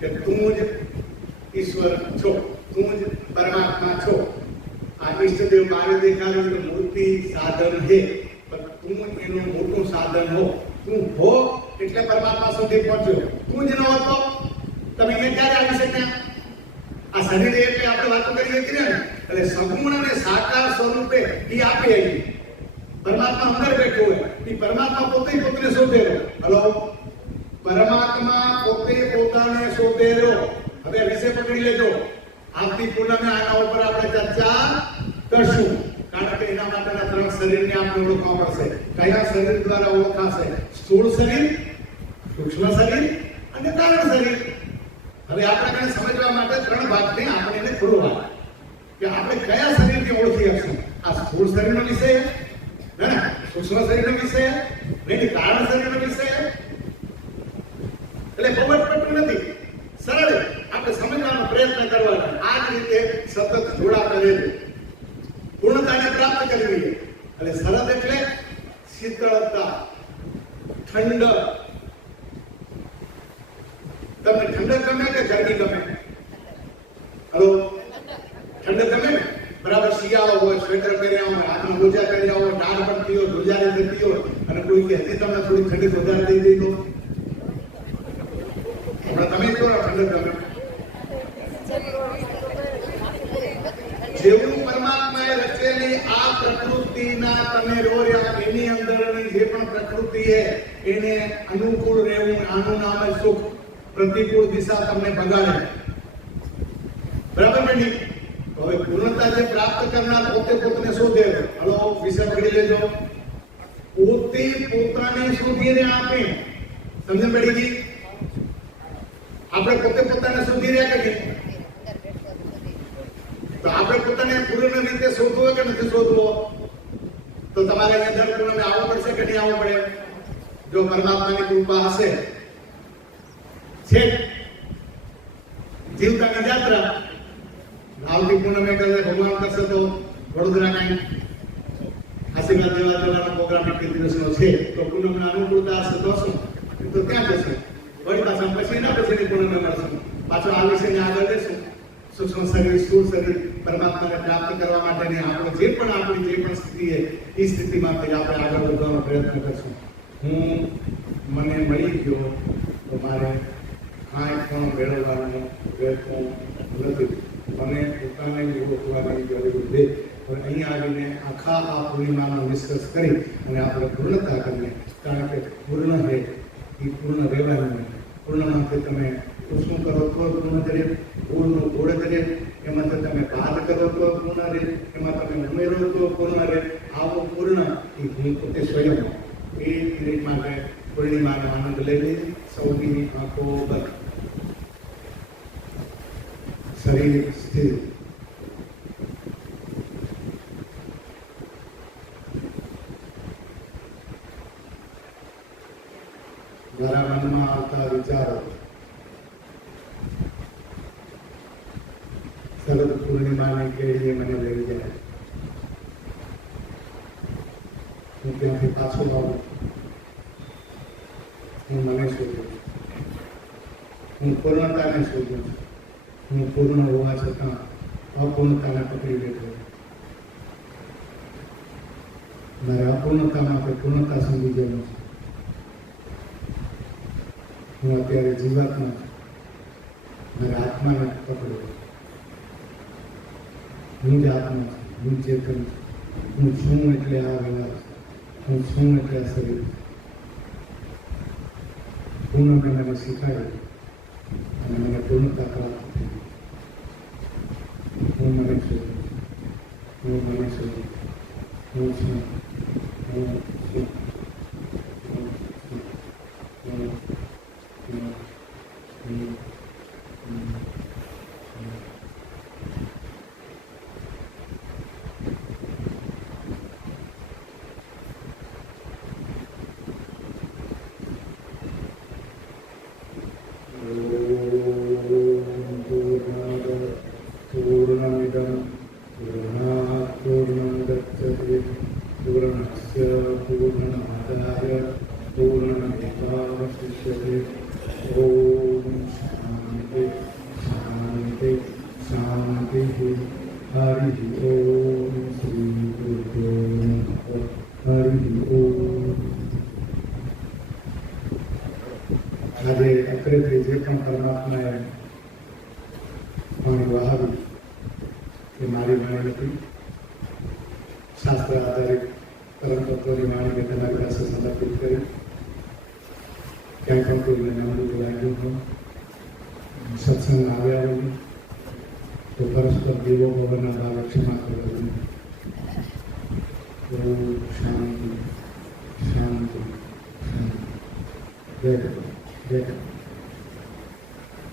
કે તું જ ઈશ્વર છો, તું જ પરમાત્મા છો. આ ઈષ્ટદેવ મારે દેખાડ્યું મૂર્તિ સાધન હે, પણ તું એનું મોટું સાધન હો. તું હો એટલે પરમાત્મા સુધી પહોંચ્યો. તું જ ન હતો તમે એ ક્યારે આવી શક્યા? આ શરીર એટલે આપણે વાતો કરીએ છીએ ને, એટલે સગુણ અને સાકાર સ્વરૂપે એ આપે આવી. પરમાત્મા અંદર બેઠો હોય, એ પરમાત્મા પોતે પોતાને શોધેલો. હલો, પરમાત્મા પોતે પોતાને શોધેલો. હવે વિષય પકડી લેજો. આવતી પૂનમે આના ઉપર આપણે ચર્ચા કરશું, કારણ કે એના માટેના 3 શરીરને આપણે ઓળખવા પડશે. કયા શરીર દ્વારા ઓળખાશે? સ્થૂળ શરીર, સૂક્ષ્મ શરીર અને કારણ શરીર. હવે આપણે સમજવા માટે 3 ભાગને આપણે એને ખોલવા કે આપણે કયા શરીરને ઓળખી શકશું. આ સ્થૂળ શરીરનો વિષય હે ને, સૂક્ષ્મ શરીરનો વિષય નહીં, કારણ શરીરનો વિષય. એટલે બહુ જ પટતું નથી, સરળ આપણે સમજવાનો પ્રયત્ન કરવાનો. આ જ રીતે સતત જોડાતા રહેવું, પૂર્ણતાને પ્રાપ્ત કરવી. એટલે સરળ એટલે શીતળતા, ઠંડક. તમને ઠંડક ગમે કે ગરમી ગમે? હલો, ઠંડક ગમે ને? બરાબર શિયાળો હોય, સ્વેટર પહેર્યા હોય, હાથમાં મોજા પહેર્યા હોય, ટાઢ પડતી હોય, ધ્રુજારી થતી હોય, અને કોઈ કે હજી તમને થોડી ઠંડી વધારે દઈ દઈ તો તમે કહો ઠંડક ગમે. જેવું પરમાત્માએ રચેલી આ પ્રકૃતિના તમે રોર્યા, એની અંદરની જે પણ પ્રકૃતિ છે એને અનુકૂળ રહેવું, આનું નામ જ સુખ. પ્રતિકૂળ દિશા તમને બગાડે. બરાબર બેની? હવે પૂર્ણતા જે પ્રાપ્ત કરનાર પોતે પોતાને શોધે. હલો, વિષય પકડી લેજો. પોતે પોતાને શોધીને આપે. સમજણ પડી ગઈ? આપણે પોતે પોતાને શોધી રહ્યા કે તો આપણે પોતાને પૂર્ણ રીતે શોધવો કે નથી શોધવો? તો તમારે અંદર પૂર્ણ આવવું પડશે કે નહીં આવવું પડે? જો પરમાત્માની કૃપા હશે, છે જીવતાની યાત્રા આવતી પૂનમે કદાચ ભગવાન કરશે તો વડોદરા કાંઈ આશીર્વાદ દેવા જવાનો પ્રોગ્રામ એક દિવસનો છે તો પૂનમના અનુકૂળતા હશે તો શું તો ત્યાં જશે વળી પાછા પછી એના પછીની પૂનમે મળશું પાછો આ વિષયને આગળ લેશું સૂક્ષ્મ શરીર સ્થૂળ શરીર પરમાત્માને પ્રાપ્ત કરવા માટેની આપણે જે પણ સ્થિતિ છે એ સ્થિતિમાંથી આપણે આગળ વધવાનો પ્રયત્ન કરશું મને મળી ગયો તો મારે કાંઈ પણ મેળવવાનો પ્રયત્ન નથી મને પોતાને ઓળખવાની જરૂર છે પણ અહીંયા આવીને આખા આ પૂર્ણિમાનો નિષ્કર્ષ કરી અને આપણે પૂર્ણતા કરીએ કારણ કે પૂર્ણ છે એ પૂર્ણ રહેવાનું પૂર્ણમાંથી તમે શું કરો તો પૂર્ણ કરે પૂર્ણનું ગોળ કરે એમાંથી તમે બાદ કરો તો પૂર્ણ રહે એમાં તમે ઉમેરો તો પૂર્ણ રહે આવો પૂર્ણ એ હું પોતે સ્વયં એ મિનિટ માટે પૂર્ણિમાનો આનંદ લઈ લઈ સૌની આંખો બંધ શરીર સ્થિર મારા મનમાં આવતા વિચારો શરદ પૂર્ણિમાની કેળીએ મને લઈ જાય હું ત્યાંથી પાછો આવું હું મને શોધું હું પૂર્ણતાને શોધું હું પૂર્ણ હોવા છતાં અપૂર્ણતાને પકડી બેઠો મારે અપૂર્ણતામાં આપણે પૂર્ણતા સમજી જવાનું છે હું અત્યારે જીવાત્મા છું મારા આત્માને પકડો હું જ આત્મા છું હું ચેતન છું હું છું એટલે આ વ્યવહાર હું છું એટલે આ શરીર પૂર્ણને મને શીખાડ્યું અને મને પૂર્ણતા પ્રાપ્ત થઈ હું મને છું હું મને છું હું છું હું છું पूर्णमिदं पूर्णात् पूर्णमुदच्यते पूर्णस्य पूर्णमादाय पूर्णमेवावशिष्यते ॐ शान्ति शान्ति शान्तिः हरिः ॐ श्रीगुरुभ्यो नमः हरिः ॐ આજે અત્રેથી જે પણ પરમાત્માએ વાણી વહાવી એ મારી વાણી નથી શાસ્ત્ર આધારિત પરમ તત્વની વાણી મેં તમારી પાસે સમર્પિત કરી ક્યાંય પણ કોઈને નમવું લાગ્યું હોય સત્સંગ આવ્યા હોય તો પરસ્પર દેવો ભવનના ભાવે ક્ષમા કરવાની ઓમ શાંતિ શાંતિ શાંતિ જય જય